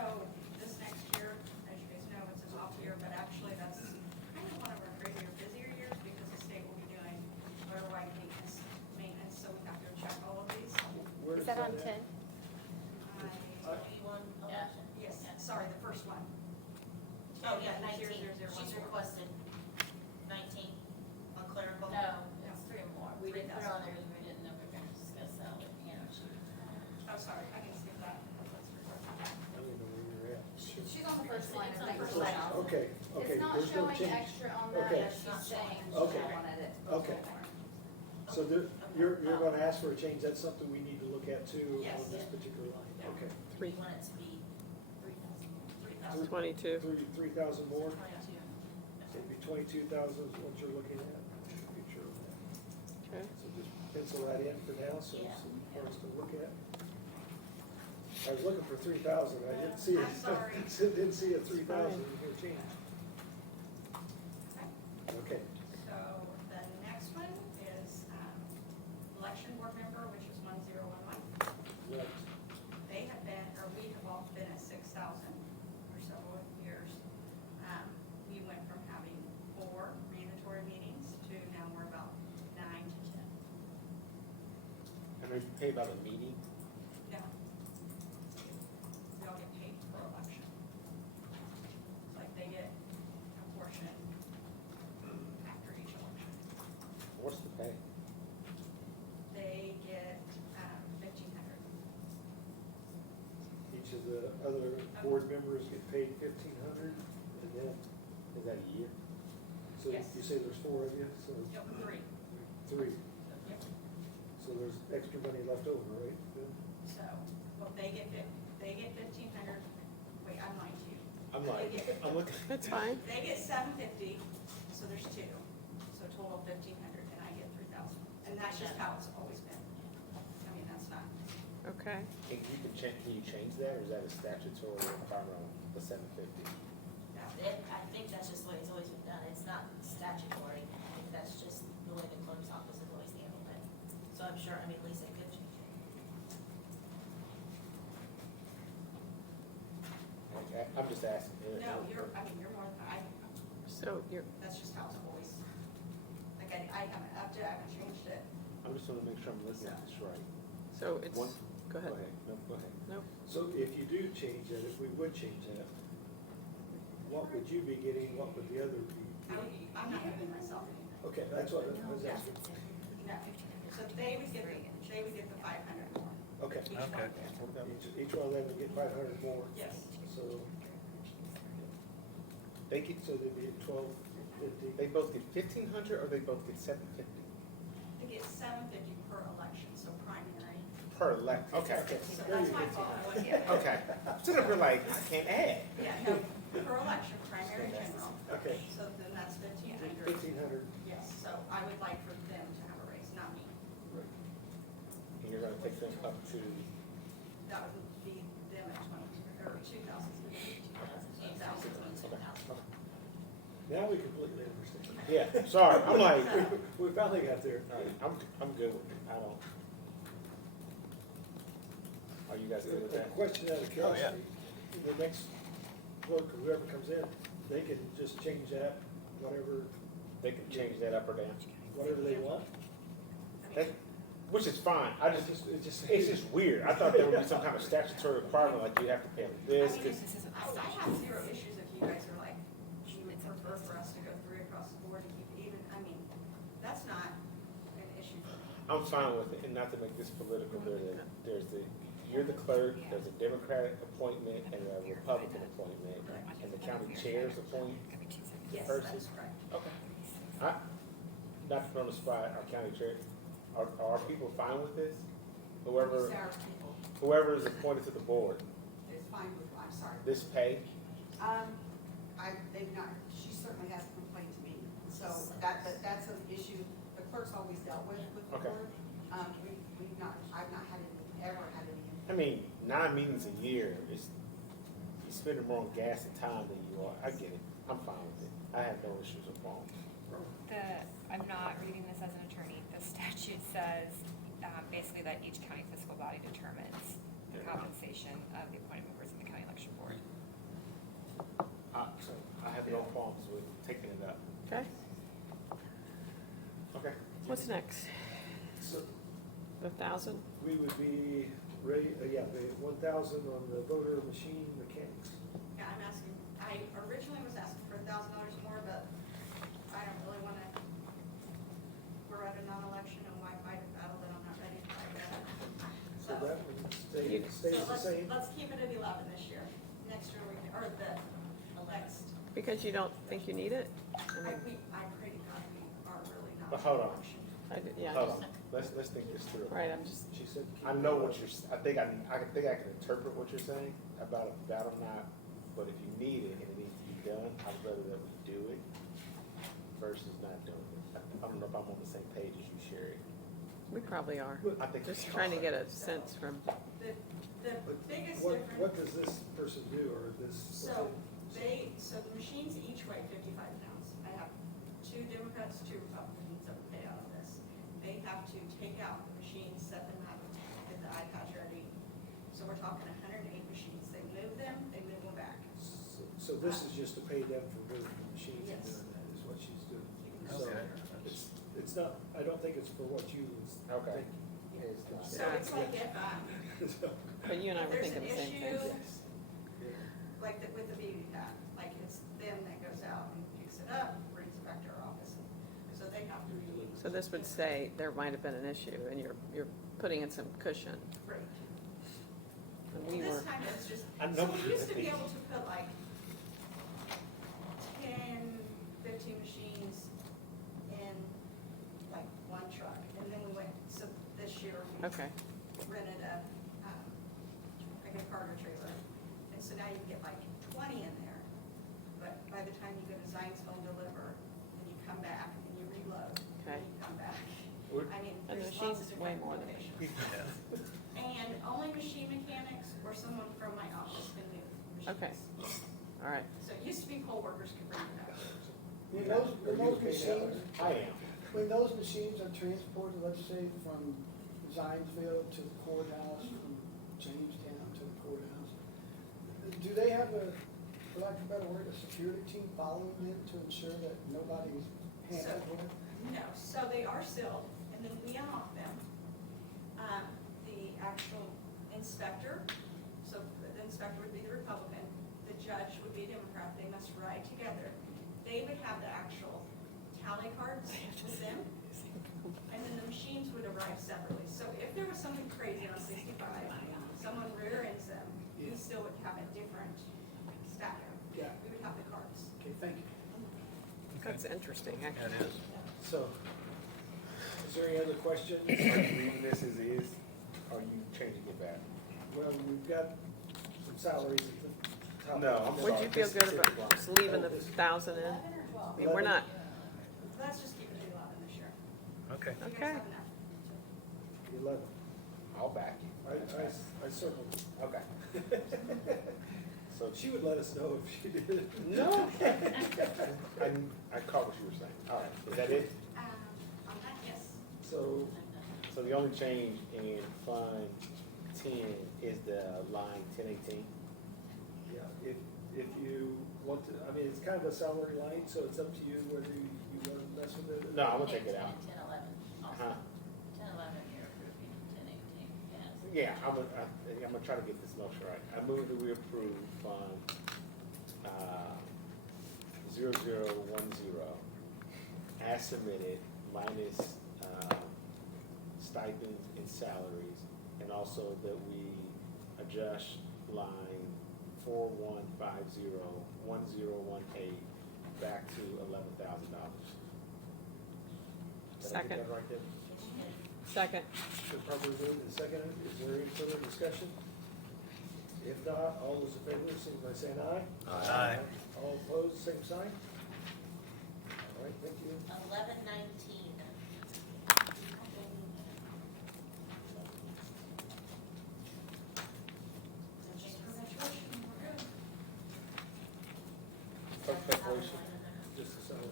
this next year, as you guys know, it's an off year, but actually that's kind of one of our crazier, busier years because the state will be doing water-wide maintenance, so we have to check all of these. Where Is that on at? 10? Yes, sorry, the first one. Oh, yeah, 19. 19. She's requested 19 on clerical. No, it's 3 more. We didn't put 3,000. on there because we didn't know we were gonna discuss that, you know, she. Oh, sorry, I can skip that. Let's record that. I don't even know where you're at. She's on the first line, It's of on the next first line. line. Okay, okay, It's not there's no showing change. extra on that, Okay. but she's saying she Okay. wanted it. Okay. So you're gonna ask for a change, that's something we need to look at too Yes. on this particular line, Yeah. okay. We want it to be 3,000. 3,000. 22. 3,000 more, 22. so it'd be 22,000 is what you're looking at, future of that. Okay. So just pencil that in for now, so Yeah. for us to look at. I was looking for 3,000, I didn't see it. I'm sorry. Didn't see a 3,000 here change. Okay, So the next one is election board member, which is 1011. right. They have been, or we have all been at 6,000 for several years. We went from having 4 mandatory meetings to now we're about 9 to 10. And they pay by the meeting? No. We all get paid per election. It's like they get a portion after each election. What's the pay? They get 1,500. Each of the other board members get paid 1,500, and then, Is that a year? so Yes. you say there's 4 of you, so Yep, 3. 3. Yep. So there's extra money left over, right? Good. So Well, they get 1,500, wait, I'm lying to you. I'm like, I'm looking. That's fine. They get 750, so there's two, so total 1,500, and I get 3,000. And that's just how it's always been. I mean, that's not, Okay. And you can change that, or is that a statutory requirement on the 750? I think that's just the way it's always been done. It's not statutory. I think that's just the way the clerk's office has always handled it. So I'm sure, I mean, Lisa could change it. Okay, I'm just asking. no, you're more than, So you're, that's just how it's always, like, I haven't upped it, I haven't changed it. I'm just gonna make sure I'm looking at this right. so it's, One- go ahead. No, go ahead. Nope. So if you do change that, if we would change that, what would you be getting, what would the other be? I'm not moving myself anything. Okay, that's what I was asking. No, so they would get the 500 more. Okay. Each one. Each one of them would get 500 more. Yes. So, They get, so they'd be at 1,250. they both get 1,500 or they both get 750 They get 750 per election, so primary. per elect? Okay. So that's my fault, I wasn't here. Okay. So then we're like, I can't add. Yeah, no, per election, primary general. Okay, So then that's 1,500. 1,500. Yes, so I would like for them to have a raise, not me. And you're gonna take them up to, That would be them at 20, or 2,000. 2,000. Now we completely understand. yeah, sorry, I'm like, We finally got there. all right, I'm good with it. I don't. Are you guys good with A that? question out of curiosity, the next clerk, whoever comes in, they can just change that, whatever, They can change that up or down. whatever they want. They, which is fine. I just, It's just. it's just weird. I thought there would be some kind of statutory requirement, like you have to pay them this, I mean, because I have zero issues if you guys are like, you would prefer for us to go 3 across the board to keep even, I mean, that's not an issue for me. I'm fine with it, and not to make this political, you're the clerk, there's a Democratic appointment and a Republican appointment, and the county chairs appoint the Yes, person. that's correct. Okay. Not to put on the spot, our county chair, are people fine with this? Whoever, Sarah people whoever is appointed to the board, is fine with, I'm sorry. this pay, They've not, she certainly hasn't complained to me, so that's an issue the clerk's always dealt with the Okay. board. We've not, I've not had any, ever had any. I mean, 9 meetings a year is, you're spending more on gas and time than you are. I get it. I'm fine with it. I have no issues with problems. I'm not reading this as an attorney. The statute says, basically that each county fiscal body determines the compensation of the appointed members in the county election board. I have no problems with taking it up. Okay. Okay. What's next? So The 1,000? we would be ready, the 1,000 on the voter machine mechanics. Yeah, I'm asking, I originally was asking for $1,000 more, but I don't really wanna, we're at a non-election and why fight a battle that I'm not ready to fight yet. So that one You- stays the same. Let's keep it at 11 this year. Next year we can, or the next, Because you don't think you need it? I mean, I pray to God we are really not. But hold on. election. yeah. Hold on. Let's think this through. Right, I'm just, She said. I know what you're, I think I can interpret what you're saying about a battle map, but if you need it and it needs to be done, I'd rather that we do it versus not doing it. I don't know if I'm on the same page as you, Sherry. we probably are. I think Just we trying to are. get a sense from, The biggest What difference, does this person do, or this? so the machines each weigh 55 pounds. I have 2 Democrats, 2 Republicans that would pay out of this. They have to take out the machines, set them up, get the iPads ready. So we're talking 108 machines. They move them back. So this is just to pay them for moving the machines and Yes. doing that, is what she's doing. So Okay. it's not, I don't think it's for what you was Okay. thinking. So it's like if, but you and I were there's thinking an the same issue, thing. like with the baby pad, like it's them that goes out and picks it up, brings it back to our office. So they have to be. So this would say there might have been an issue and you're putting in some cushion. Right. And we This were, time it's just, I know so what we you're used to be thinking. able to put like 10, 15 machines in like one truck. And then we went, so this year we okay, rented a a cargo trailer. And so now you can get like 20 in there, but by the time you go to Zionsville and deliver, and you come back and you reload, Okay. and you come back. We're- I mean, And the there's lots of machine's way different more than combinations. And only machine mechanics or someone from my office can do machines. Okay. All right. So it used to be poll workers could bring it up. When those machines, I am. when those machines are transported, let's say from Zionsville to the courthouse, from Jamestown to the courthouse, do they have a, for lack of a better word, a security team following them to ensure that nobody's handled with it? No, so they are sealed, and then we unlock them. The actual inspector, so the inspector would be the Republican, the judge would be a Democrat, they must ride together. They would have the actual tally cards with them, and then the machines would arrive separately. So if there was something crazy on 65, someone rear ends them, we still would have a different stacker. Yeah. We would have the cards. Okay, thank you. That's interesting, actually. That is. So, is there any other questions? Are you leaving this as is, or are you changing it back? Well, we've got some salaries at the top. No, I'm Would you feel good about Specific just leaving the 1,000 in? 11 or 12? I mean, we're not, Let's just keep it at 11 this year. Okay. You guys Okay. have enough. 11. I'll back you. I circled. Okay. So She would let us know if she did. no. I caught what you were saying. All right, is that it? On that, yes. So, So the only change in Fund 10 is the line 1018? yeah, if you want to, I mean, it's kind of a salary line, so it's up to you whether you want to mess with it. No, I'm gonna take it out. 10, 11, also. Uh-huh. 10, 11, you're approving, 10, 18, yes. Yeah, I'm gonna try to get this motion right. I move that we approve Fund 0010 as submitted minus stipends and salaries, and also that we adjust line 41501018 back to $11,000. Did I Second. get that right there? second. Been properly moved and seconded. Is there any further discussion? If not, all those in favor, signify by saying aye. Aye. All opposed, same sign. All right, thank you. 1119. Preparation. Just the salary line.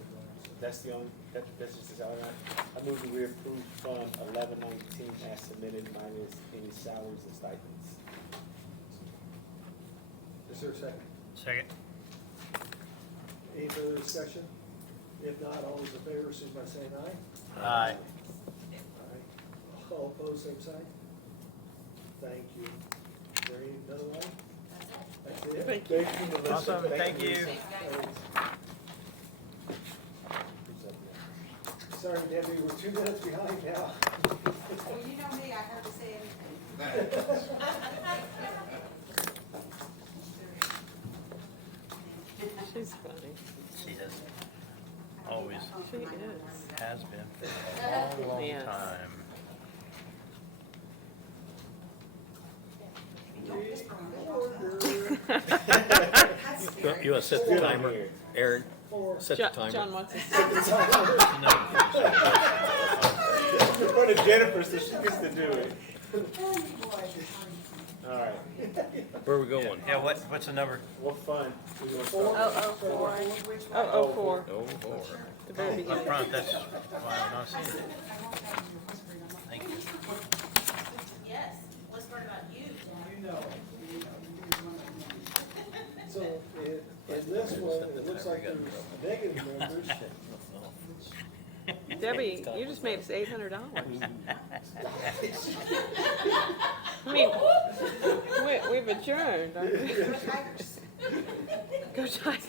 That's the only, that's just the salary line. I move that we approve Fund 1119 as submitted minus any salaries and stipends. Is there a second? Second. Any further discussion? If not, all those in favor, signify by saying aye. Aye. Aye. All opposed, same sign. Thank you. Is there another one? That's it? Thank you. Melissa. Awesome, thank you. Lisa. Who's up next? Sorry, Debbie, we're 2 minutes behind now. Well, you know me, I hardly say anything. She's funny. She is, always She is. has been for a long, long Yes. time. That's scary. You want to set the timer, Aaron? Set the timer. John wants us. In front of Jennifer, so she gets to do it. All right. Where are we going? Yeah, what's the number? What fund we gonna start? Oh, 04. Oh, 04. Oh, four. The very Up beginning. front, that's why I'm not seeing it. Thank you. Yes, let's learn about you, Jen. So in this one, it looks like there's negative numbers. Debbie, you just made us $800. I mean, we've adjourned. Go Tigers. Go Tigers.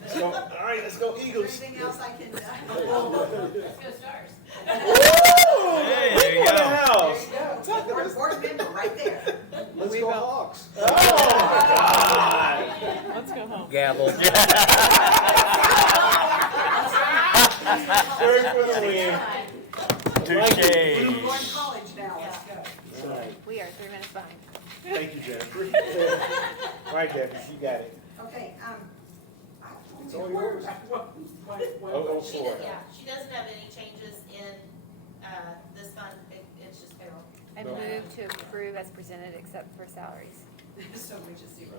Let's go. All right, let's go Eagles. Everything else I can, Let's go Stars. Hey, there you What the go. house? board member right there. Let's We go will. Hawks. Oh, my God. Let's go home. Gavel. Third for the win. Touche. We're going to college now, let's go. All right. We are 3 minutes behind. Hey, Thank you, Jennifer. All right, Debbie, you got it. Okay, It's all yours. Oh, She four. does, yeah, she doesn't have any changes in, this fund, it's just payroll. I No. move to approve as presented except for salaries. so which is zero.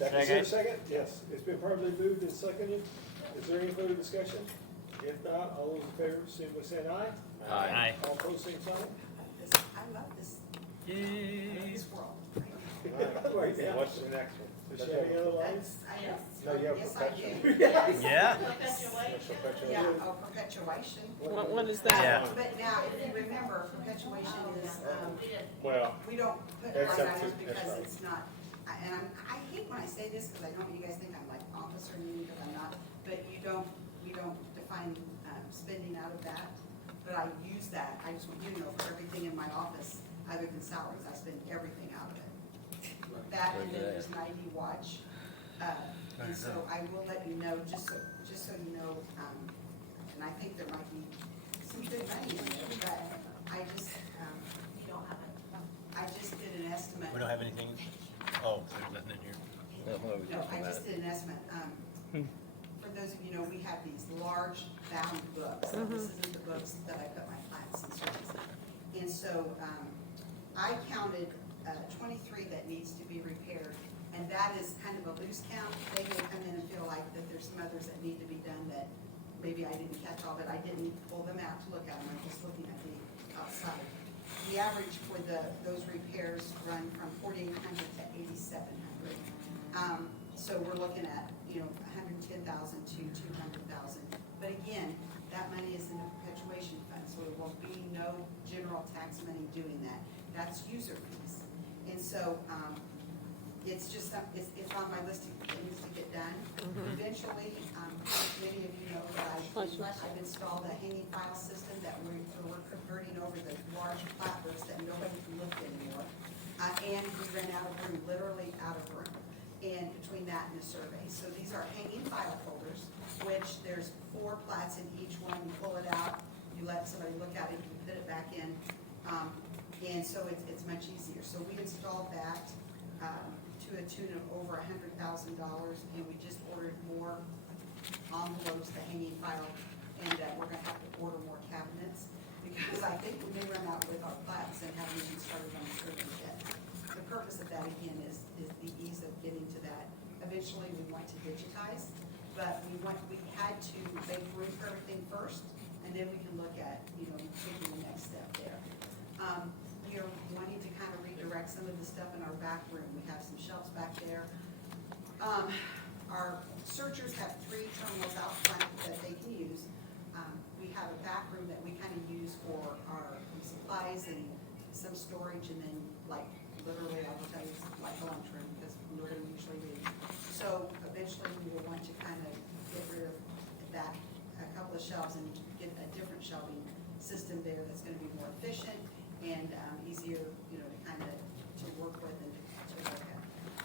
Is there a second? Yes, it's been properly moved and seconded. Is there any further discussion? If not, all those in favor, signify by saying aye. Aye. All opposed, same sign. I love this, Yay. this world. Wait, yeah. What's the next one? Does she have any other lines? Yes. No, you have Yes, I perpetual. do. Yeah. Perpetuation. Yeah, oh, perpetuation. What is Yeah. that? But now, if you remember, perpetuation is, We did. Well, we don't put That's line up to- items that's because right. it's not, and I hate when I say this, because I don't want you guys think I'm like officer meeting, because I'm not, but we don't define, spending out of that. But I use that, I just want you to know, for everything in my office, other than salaries, I spend everything out of it. That, and then there's 90 watch, and so I will let you know, just so you know, and I think there might be some good money in there, but I just, You don't have it. I just did an estimate. We don't have anything? Oh, there's nothing in here. No, I just did an estimate. For those of you know, we have these large bound books. So this isn't the books that I put my plans and surveys in. And so, I counted 23 that needs to be repaired. And that is kind of a loose count. They may come in and feel like that there's some others that need to be done that maybe I didn't catch all, but I didn't pull them out to look at them. I'm just looking at the outside. The average for those repairs run from 4,800 to 8,700. So we're looking at, 110,000 to 200,000. But again, that money is in the perpetuation fund, so there will be no general tax money doing that. That's user fees. And so, it's just, it's on my list of things to get done. Eventually, many of you know that I've installed a hanging file system that we're converting over the large plat books that nobody can lift anymore. And we ran out of room, literally out of room, and between that and the survey. So these are hanging file folders, which there's 4 plats in each one. You pull it out, you let somebody look at it, you put it back in. And so it's much easier. So we installed that to a tune of over $100,000, and we just ordered more envelopes, the hanging file, and we're gonna have to order more cabinets, because I think we may run out with our plats and haven't even started on the survey yet. The purpose of that, again, is the ease of getting to that. Eventually, we want to digitize, but we had to make room for everything first, and then we can look at, taking the next step there. We are wanting to kind of redirect some of the stuff in our back room. We have some shelves back there. Our searchers have 3 terminals out front that they can use. We have a back room that we kind of use for our supplies and some storage, and then literally I will tell you, like a lunchroom, because we really usually do. So eventually we will want to kind of get rid of that, a couple of shelves, and get a different shelving system there that's going to be more efficient and easier, to kind of to work with and to look at.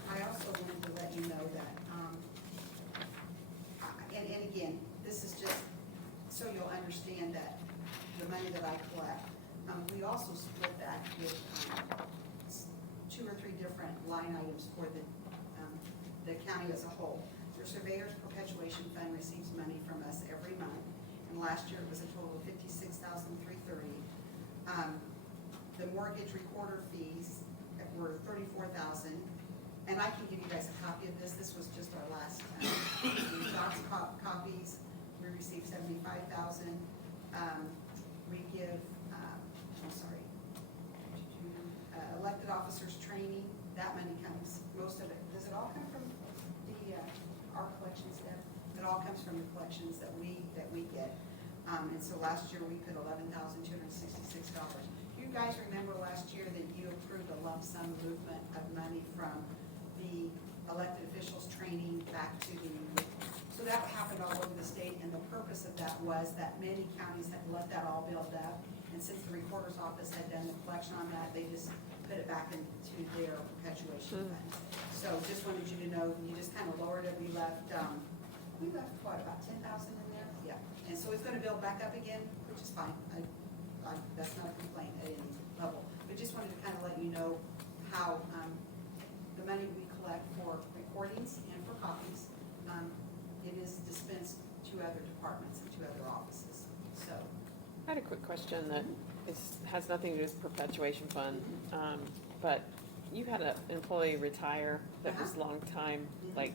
I also wanted to let you know that, and again, this is just so you'll understand that the money that I collect, we also split that with 2 or 3 different line items for the county as a whole. The Surveyor's Perpetuation Fund receives money from us every month, and last year it was a total of $56,330. The mortgage recorder fees were $34,000, and I can give you guys a copy of this. This was just our last docs copies. We received $75,000. We give, elected officers training. That money comes, most of it. Does it all come from our collections, Deb? It all comes from the collections that we get. And so last year we put $11,266. You guys remember last year that you approved a lump sum movement of money from the elected officials training back to so that happened all over the state, and the purpose of that was that many counties had let that all build up, and since the recorder's office had done the collection on that, they just put it back into their perpetuation fund. So just wanted you to know, you just kind of lowered it. We left what, about 10,000 in there? Yeah. And so it's gonna build back up again, which is fine. That's not a complaint at any level. But just wanted to kind of you know how, the money we collect for recordings and for copies, it is dispensed to other departments and to other offices, so. I had a quick question that has nothing to do with perpetuation fund, but you had an employee retire that was long time, like,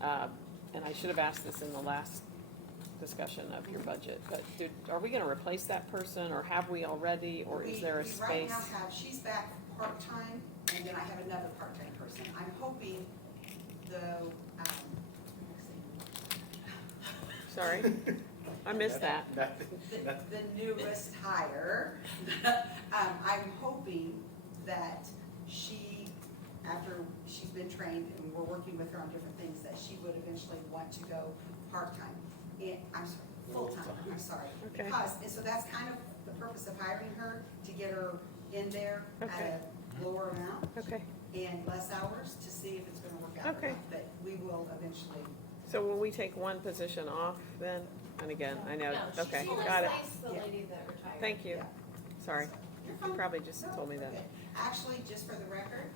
and I should have asked this in the last discussion of your budget, but are we gonna replace that person, or have we already, or is there a We space? right now have, she's back part-time, and then I have another part-time person. I'm hoping, though, Sorry, I missed that. the newest hire, I'm hoping that she, after she's been trained and we're working with her on different things, that she would eventually want to go part-time. I'm sorry, full-time, I'm sorry. Okay. And so that's kind of the purpose of hiring her, to get her in there Okay. at a lower amount Okay, and less hours to see if it's gonna work out or Okay. not. But we will eventually. so will we take one position off then? And again, I know, No, okay, she got it. replaced the Yeah. lady that retired. Thank you. Yeah. Sorry, You're you fine. probably just No, told me that. okay. Actually, just for the record,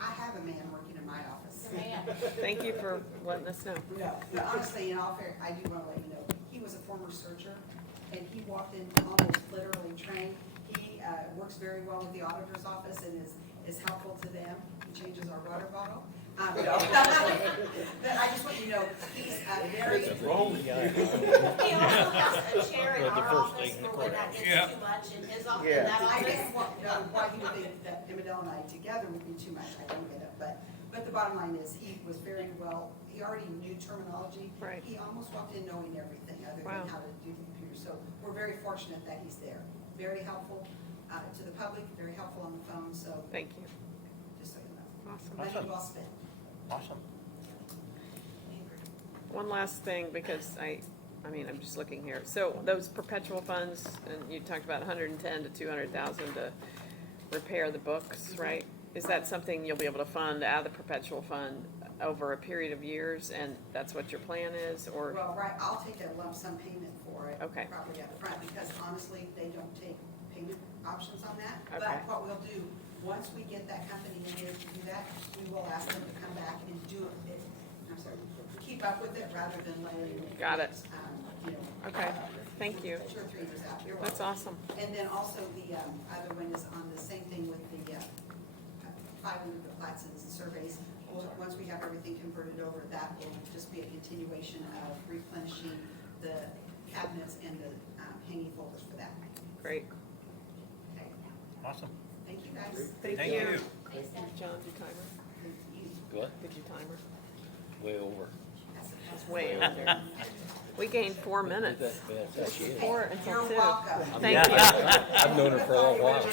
I have a man working in my office. Man. Thank you for letting us know. No, but honestly, in all fair, I do wanna let you know, he was a former searcher, and he walked in almost literally trained. He, works very well with the auditor's office and is helpful to them. He changes our water bottle. No. But I just want you to know, he's, very. What's wrong with you? He also has a chair in But the our first office thing in for the when that corner. gets too much in his office, Yeah. in that I office. guess why you would think that Emmett and I together would be too much, I don't get it, but the bottom line is, he was very well, he already knew terminology. Right. He almost walked in knowing everything other Wow. than how to do the computer, so we're very fortunate that he's there. Very helpful, to the public, very helpful on the phone, so Thank you. just so you know. Awesome. Money well spent. Awesome. One last thing, because I mean, I'm just looking here. So those perpetual funds, and you talked about 110 to 200,000 to repair the books, right? Is that something you'll be able to fund out of the perpetual fund over a period of years, and that's what your plan is, or? Well, right, I'll take a lump sum payment for it. Okay. Probably up front, because honestly, they don't take payment options on that. Okay. But what we'll do, once we get that company in here to do that, we will ask them to come back and do it, I'm sorry, keep up with it rather than letting it. Got it. You know. Okay, thank you. 2 or 3 years out. You're That's welcome. awesome. And then also the other one is on the same thing with the filing of the plats and surveys. Once we have everything converted over, that will just be a continuation of replenishing the cabinets and the hanging folders for that. Great. Okay. Awesome. Thank you, guys. Thank Thank you. you. John, did you timer? Thank you. What? Did you timer? Way over. It's way under. We gained 4 minutes. That's you. 4 until You're 2. welcome. Thank you. I've known her for a long while.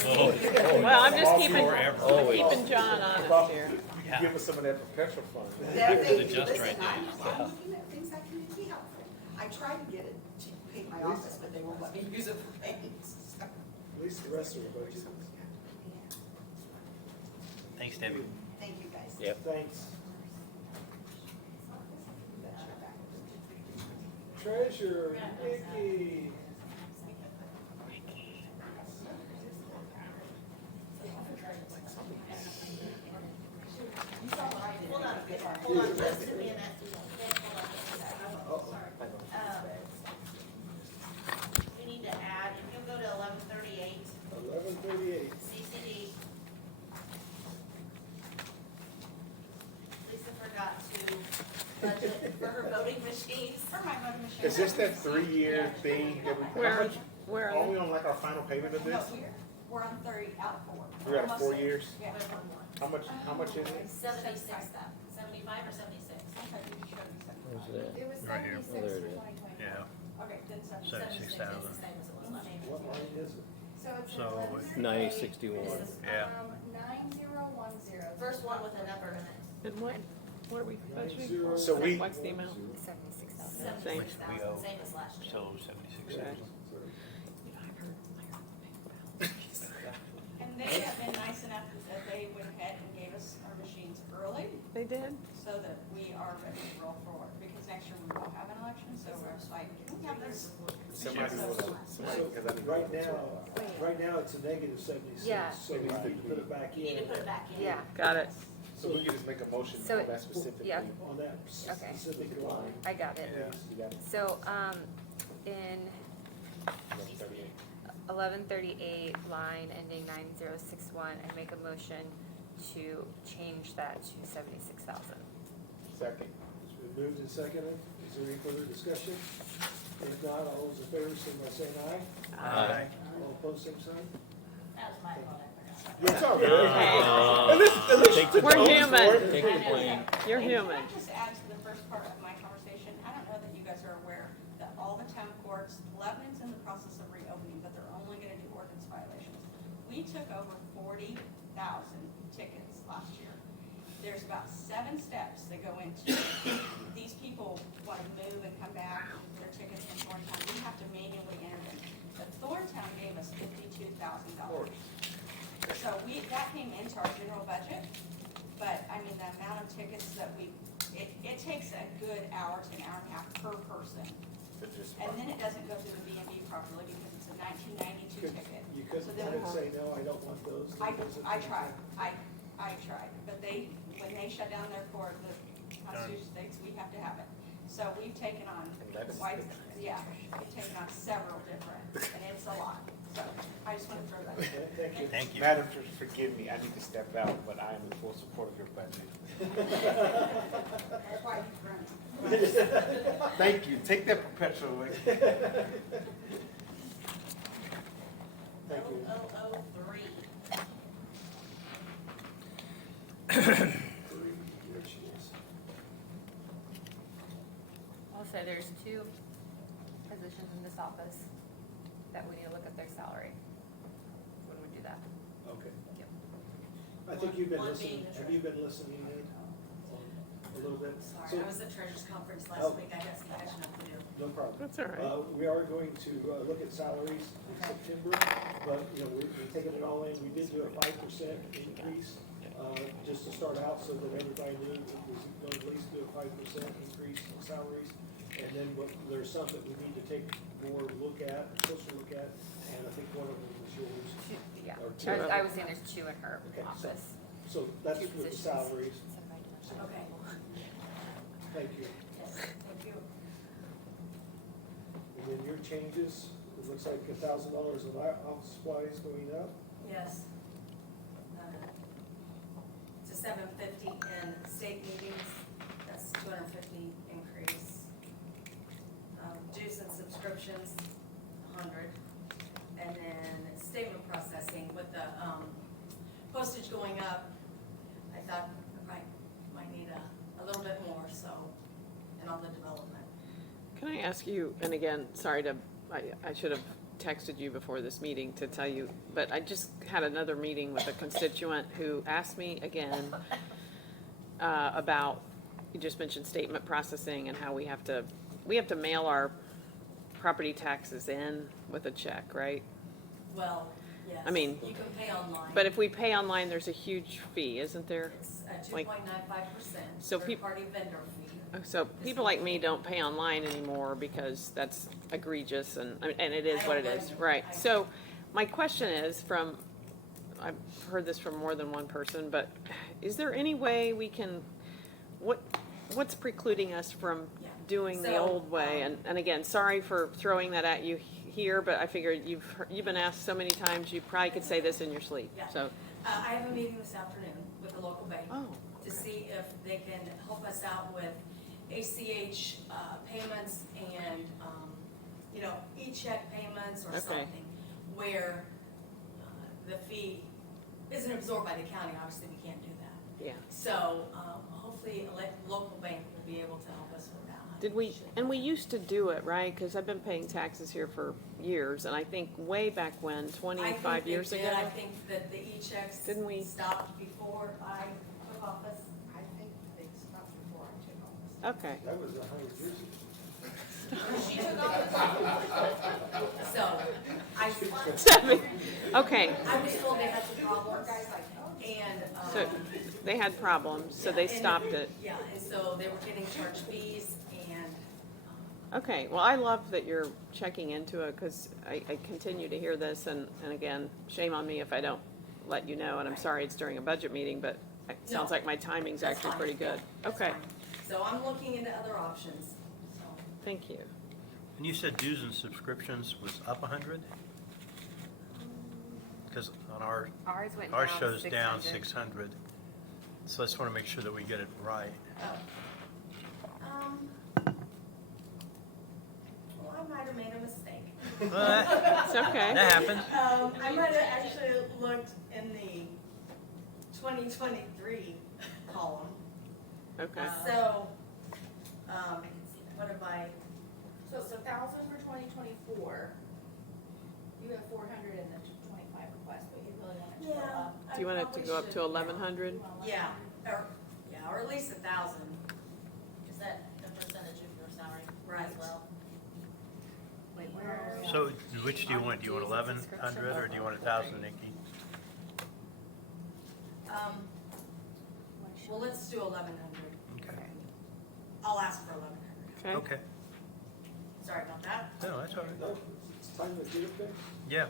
Well, I'm just keeping, Forever. I'm keeping John honest here. You give us some of that perpetual fund. It's just Listen, right I'm looking at things that can be helpful. I tried to get it to paint my office, but they won't let me use it for paint. So. At least the rest of the budget. Thanks, Debbie. Thank you, guys. Yep. Thanks. Treasurer, Nikki. Hold on just a minute. We need to add, if you'll go to 1138, 11:38. CCD. Lisa forgot to budget for her voting machines. For my voting machine. Is this that 3-year thing that we, how much, Where are are we they? on like our final payment of No, this? we're on 30, out 4. We got 4 years? Yeah. How much is it? 76, 75 or 76? Where's that? It was Right here. 76 Oh, there for it is. 2020. Yeah. Okay, then 76. 76,000. It's the same as it was last year. What line is it? So it's So, 1138, 9061. This is, Yeah. 9010. First one with a number in it. And what are we budgeting? 90. So we, What's the amount? 76,000. 76,000, same as last year. So 76,000. And they have been nice enough that they went ahead and gave us our machines early They did? so that we are ready to roll forward. Because next year we will have an election, so we're like, we have this. somebody So Because I didn't right go into now, it. right now, it's a negative 76, Yeah. so we need to put it back You need to in put it back in. Yeah, Got it. So we can just make a motion So- on that specifically. yeah. on that Okay. specific line. I got it. Yeah, you got it. So, in 1138. 1138, line ending 9061, I make a motion to change that to 76,000. Second. It's been moved and seconded. Is there any further discussion? If not, all those in favor, signify by saying aye. Aye. All opposed, same sign? That was my fault, I forgot. Yeah. It's all good. Take the We're blame. human. Take the blame. You're Can human. I just add to the first part of my conversation? I don't know that you guys are aware that all the town courts, Lebanon's in the process of reopening, but they're only gonna do ordinance violations. We took over 40,000 tickets last year. There's about 7 steps that go into, these people wanna move and come back, their tickets in Thorntown, we have to manually enter them. But Thorntown gave us $52,000. So that came into our general budget, but I mean, the amount of tickets that it takes a good hour to an hour and a half per person. And then it doesn't go through the B&B properly because it's a 1992 ticket. You couldn't So then let it say, no, I don't want those. I tried, I tried, but when they shut down their court, the Constitution states we have to have it. So we've taken on, we've taken on several different, and it's a lot. So I just want to throw that in. Okay, thank you. Thank you. Madam, forgive me, I need to step out, but I am in full support of your budget. That's why he's running. Thank you, take that perpetual away. Thank you. 0003. Here she is. Also, there's 2 positions in this office that we need to look at their salary when we do that. Okay. Yep. I think you've been One listening, being the have you been listening in a little bit? Sorry, So- I was at Treasurers Conference Oh. last week, I got some catching up to do. No problem. That's all right. We are going to look at salaries in September, but, you know, we're taking it all in. We did do a 5% increase, just to start out, so that everybody knew it was going to at least do a 5% increase in salaries. And then there's some that we need to take more look at, closer look at, and I think one of them is yours. Yeah, Or 2. I was saying there's 2 in her Okay, so- office. So that's 2 with the positions. salaries. Okay. Thank you. Thank you. And then your changes, it looks like $1,000 in office supplies going up. Yes. To 750 in state meetings, that's 250 increase. Dues and subscriptions, 100. And then statement processing with the postage going up, I thought I might need a little bit more, so, and all the development. Can I ask you, and again, sorry I should have texted you before this meeting to tell you, but I just had another meeting with a constituent who asked me again about, you just mentioned statement processing and how we have to mail our property taxes in with a check, right? Well, yes. I mean, you can pay online. But if we pay online, there's a huge fee, isn't there? It's like- 2.95%, So third-party vendor fee. So people like me don't pay online anymore because that's egregious and it is what it is, right? So my question is I've heard this from more than one person, but is there any way we can, what's precluding us from Yeah. doing the So, old way? And again, sorry for throwing that at you here, but I figured you've been asked so many times, you probably could say this in your sleep, Yeah. so. I have a meeting this afternoon with the local bank Oh, to see if they can help us out with ACH payments and, e-check payments or Okay. something where the fee isn't absorbed by the county. Obviously, we can't do that. yeah. So hopefully a local bank will be able to help us with that. Did we, and we used to do it, right? Because I've been paying taxes here for years, and I think way back when, 25 years ago. I think that the e-checks Didn't we- stopped before I took office. I think they stopped before I took office. Okay. That was 100 years ago. She took office. So Okay, I was told they had some problems, and, so they had problems, so they stopped it. Yeah, and so they were getting charged fees, and Okay, well, I love that you're checking into it, because I continue to hear this, and again, shame on me if I don't let you know, and I'm sorry it's during a budget meeting, but it sounds No, like my timing's that's actually fine. pretty good. That's Okay, fine. So I'm looking into other options, so. thank you. And you said dues and subscriptions was up 100? Because on Ours went down ours shows down 600. 600. So I just want to make sure that we get it right. Well, I might have made a mistake. It's okay. That happens. I might have actually looked in the 2023 column. Okay, So, what have I, So it's 1,000 for 2024. You have 400 in the 25 request, but you really want it to go yeah. up. do you want it to go up to 1,100? You want Yeah, or at least 1,000. Is that a percentage of your salary Right. as well? Wait, where are we? So which do you want? Do you want 1,100 or do you want 1,000, Nikki? Well, let's do 1,100. Okay. I'll ask for 1,100. Okay, Okay. Sorry about that. No, that's all right. No, it's time to get it there. Yeah.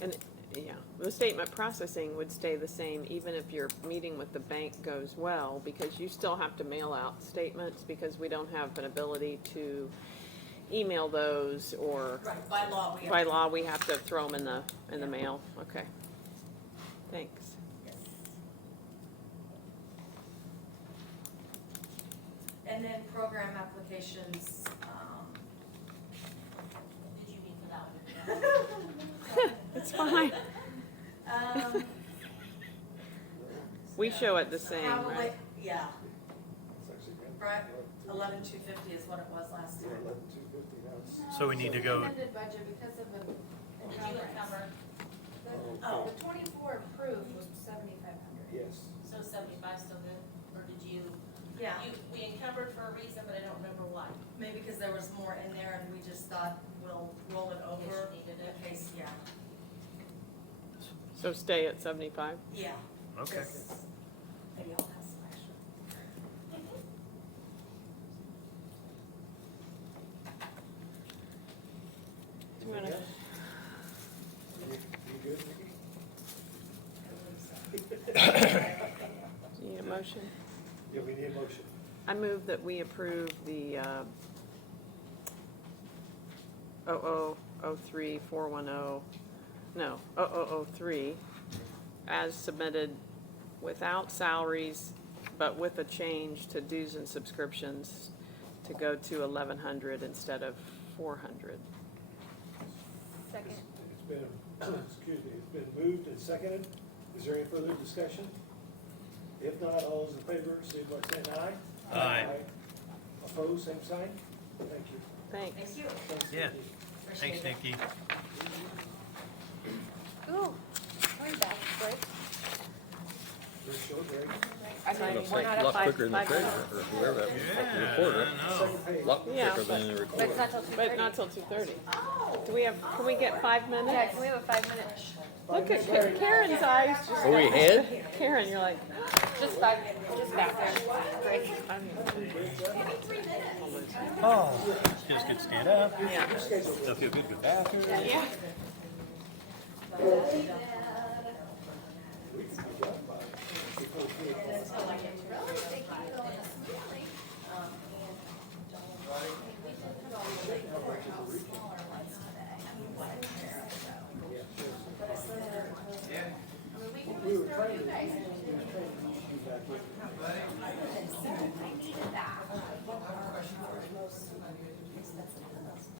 and, yeah, the statement processing would stay the same even if your meeting with the bank goes well, because you still have to mail out statements, because we don't have an ability to email those, or Right, by law, we have. by law, we have to throw them in the mail. Okay, thanks. Yes. And then program applications, Did you mean for that one? It's fine. um, We show it the same, probably, right? yeah, It's actually been- right, 11,250 is what it was last Yeah, time. 11,250 now. It's- So we need to go, Amended budget because of the Did you encumber, Oh. The 24 approved was 7,500. Yes. so 75 still good? Or did you, Yeah, we encumbered for a reason, but I don't remember why. maybe because there was more in there and we just thought we'll roll it over you needed it. in case, yeah, So stay at 75? yeah. okay. Just maybe I'll have some extra. Do you wanna- You good, Nikki? do you need a motion? Yeah, we need a motion. I move that we approve the 0003410, no, 0003, as submitted without salaries, but with a change to dues and subscriptions to go to 1,100 instead of 400. Second. It's been, excuse me, it's been moved and seconded. Is there any further discussion? If not, all those in favor, signify by saying aye. Aye. Opposed, same sign? Thank you. Thanks. Thank you. Thanks, Yeah. Nikki. Thanks, Nikki. Ooh, going back, break. Very short break. I mean, Looks we're like not a at lot 5 quicker than the treasurer, minutes. or whoever that Yeah, I know. Second page. lot Yeah, quicker But than it's not till 2:30. But not till 2:30. Do we have, can we get 5 minutes? Yeah, can we have a 5-minute, Look at Karen's eyes. just- Are we ahead? Karen, you're like, just 5 minutes, just bathroom break? Oh, feels good to stand up. yeah. Still feel good to go bathroom. Yeah. And until I get to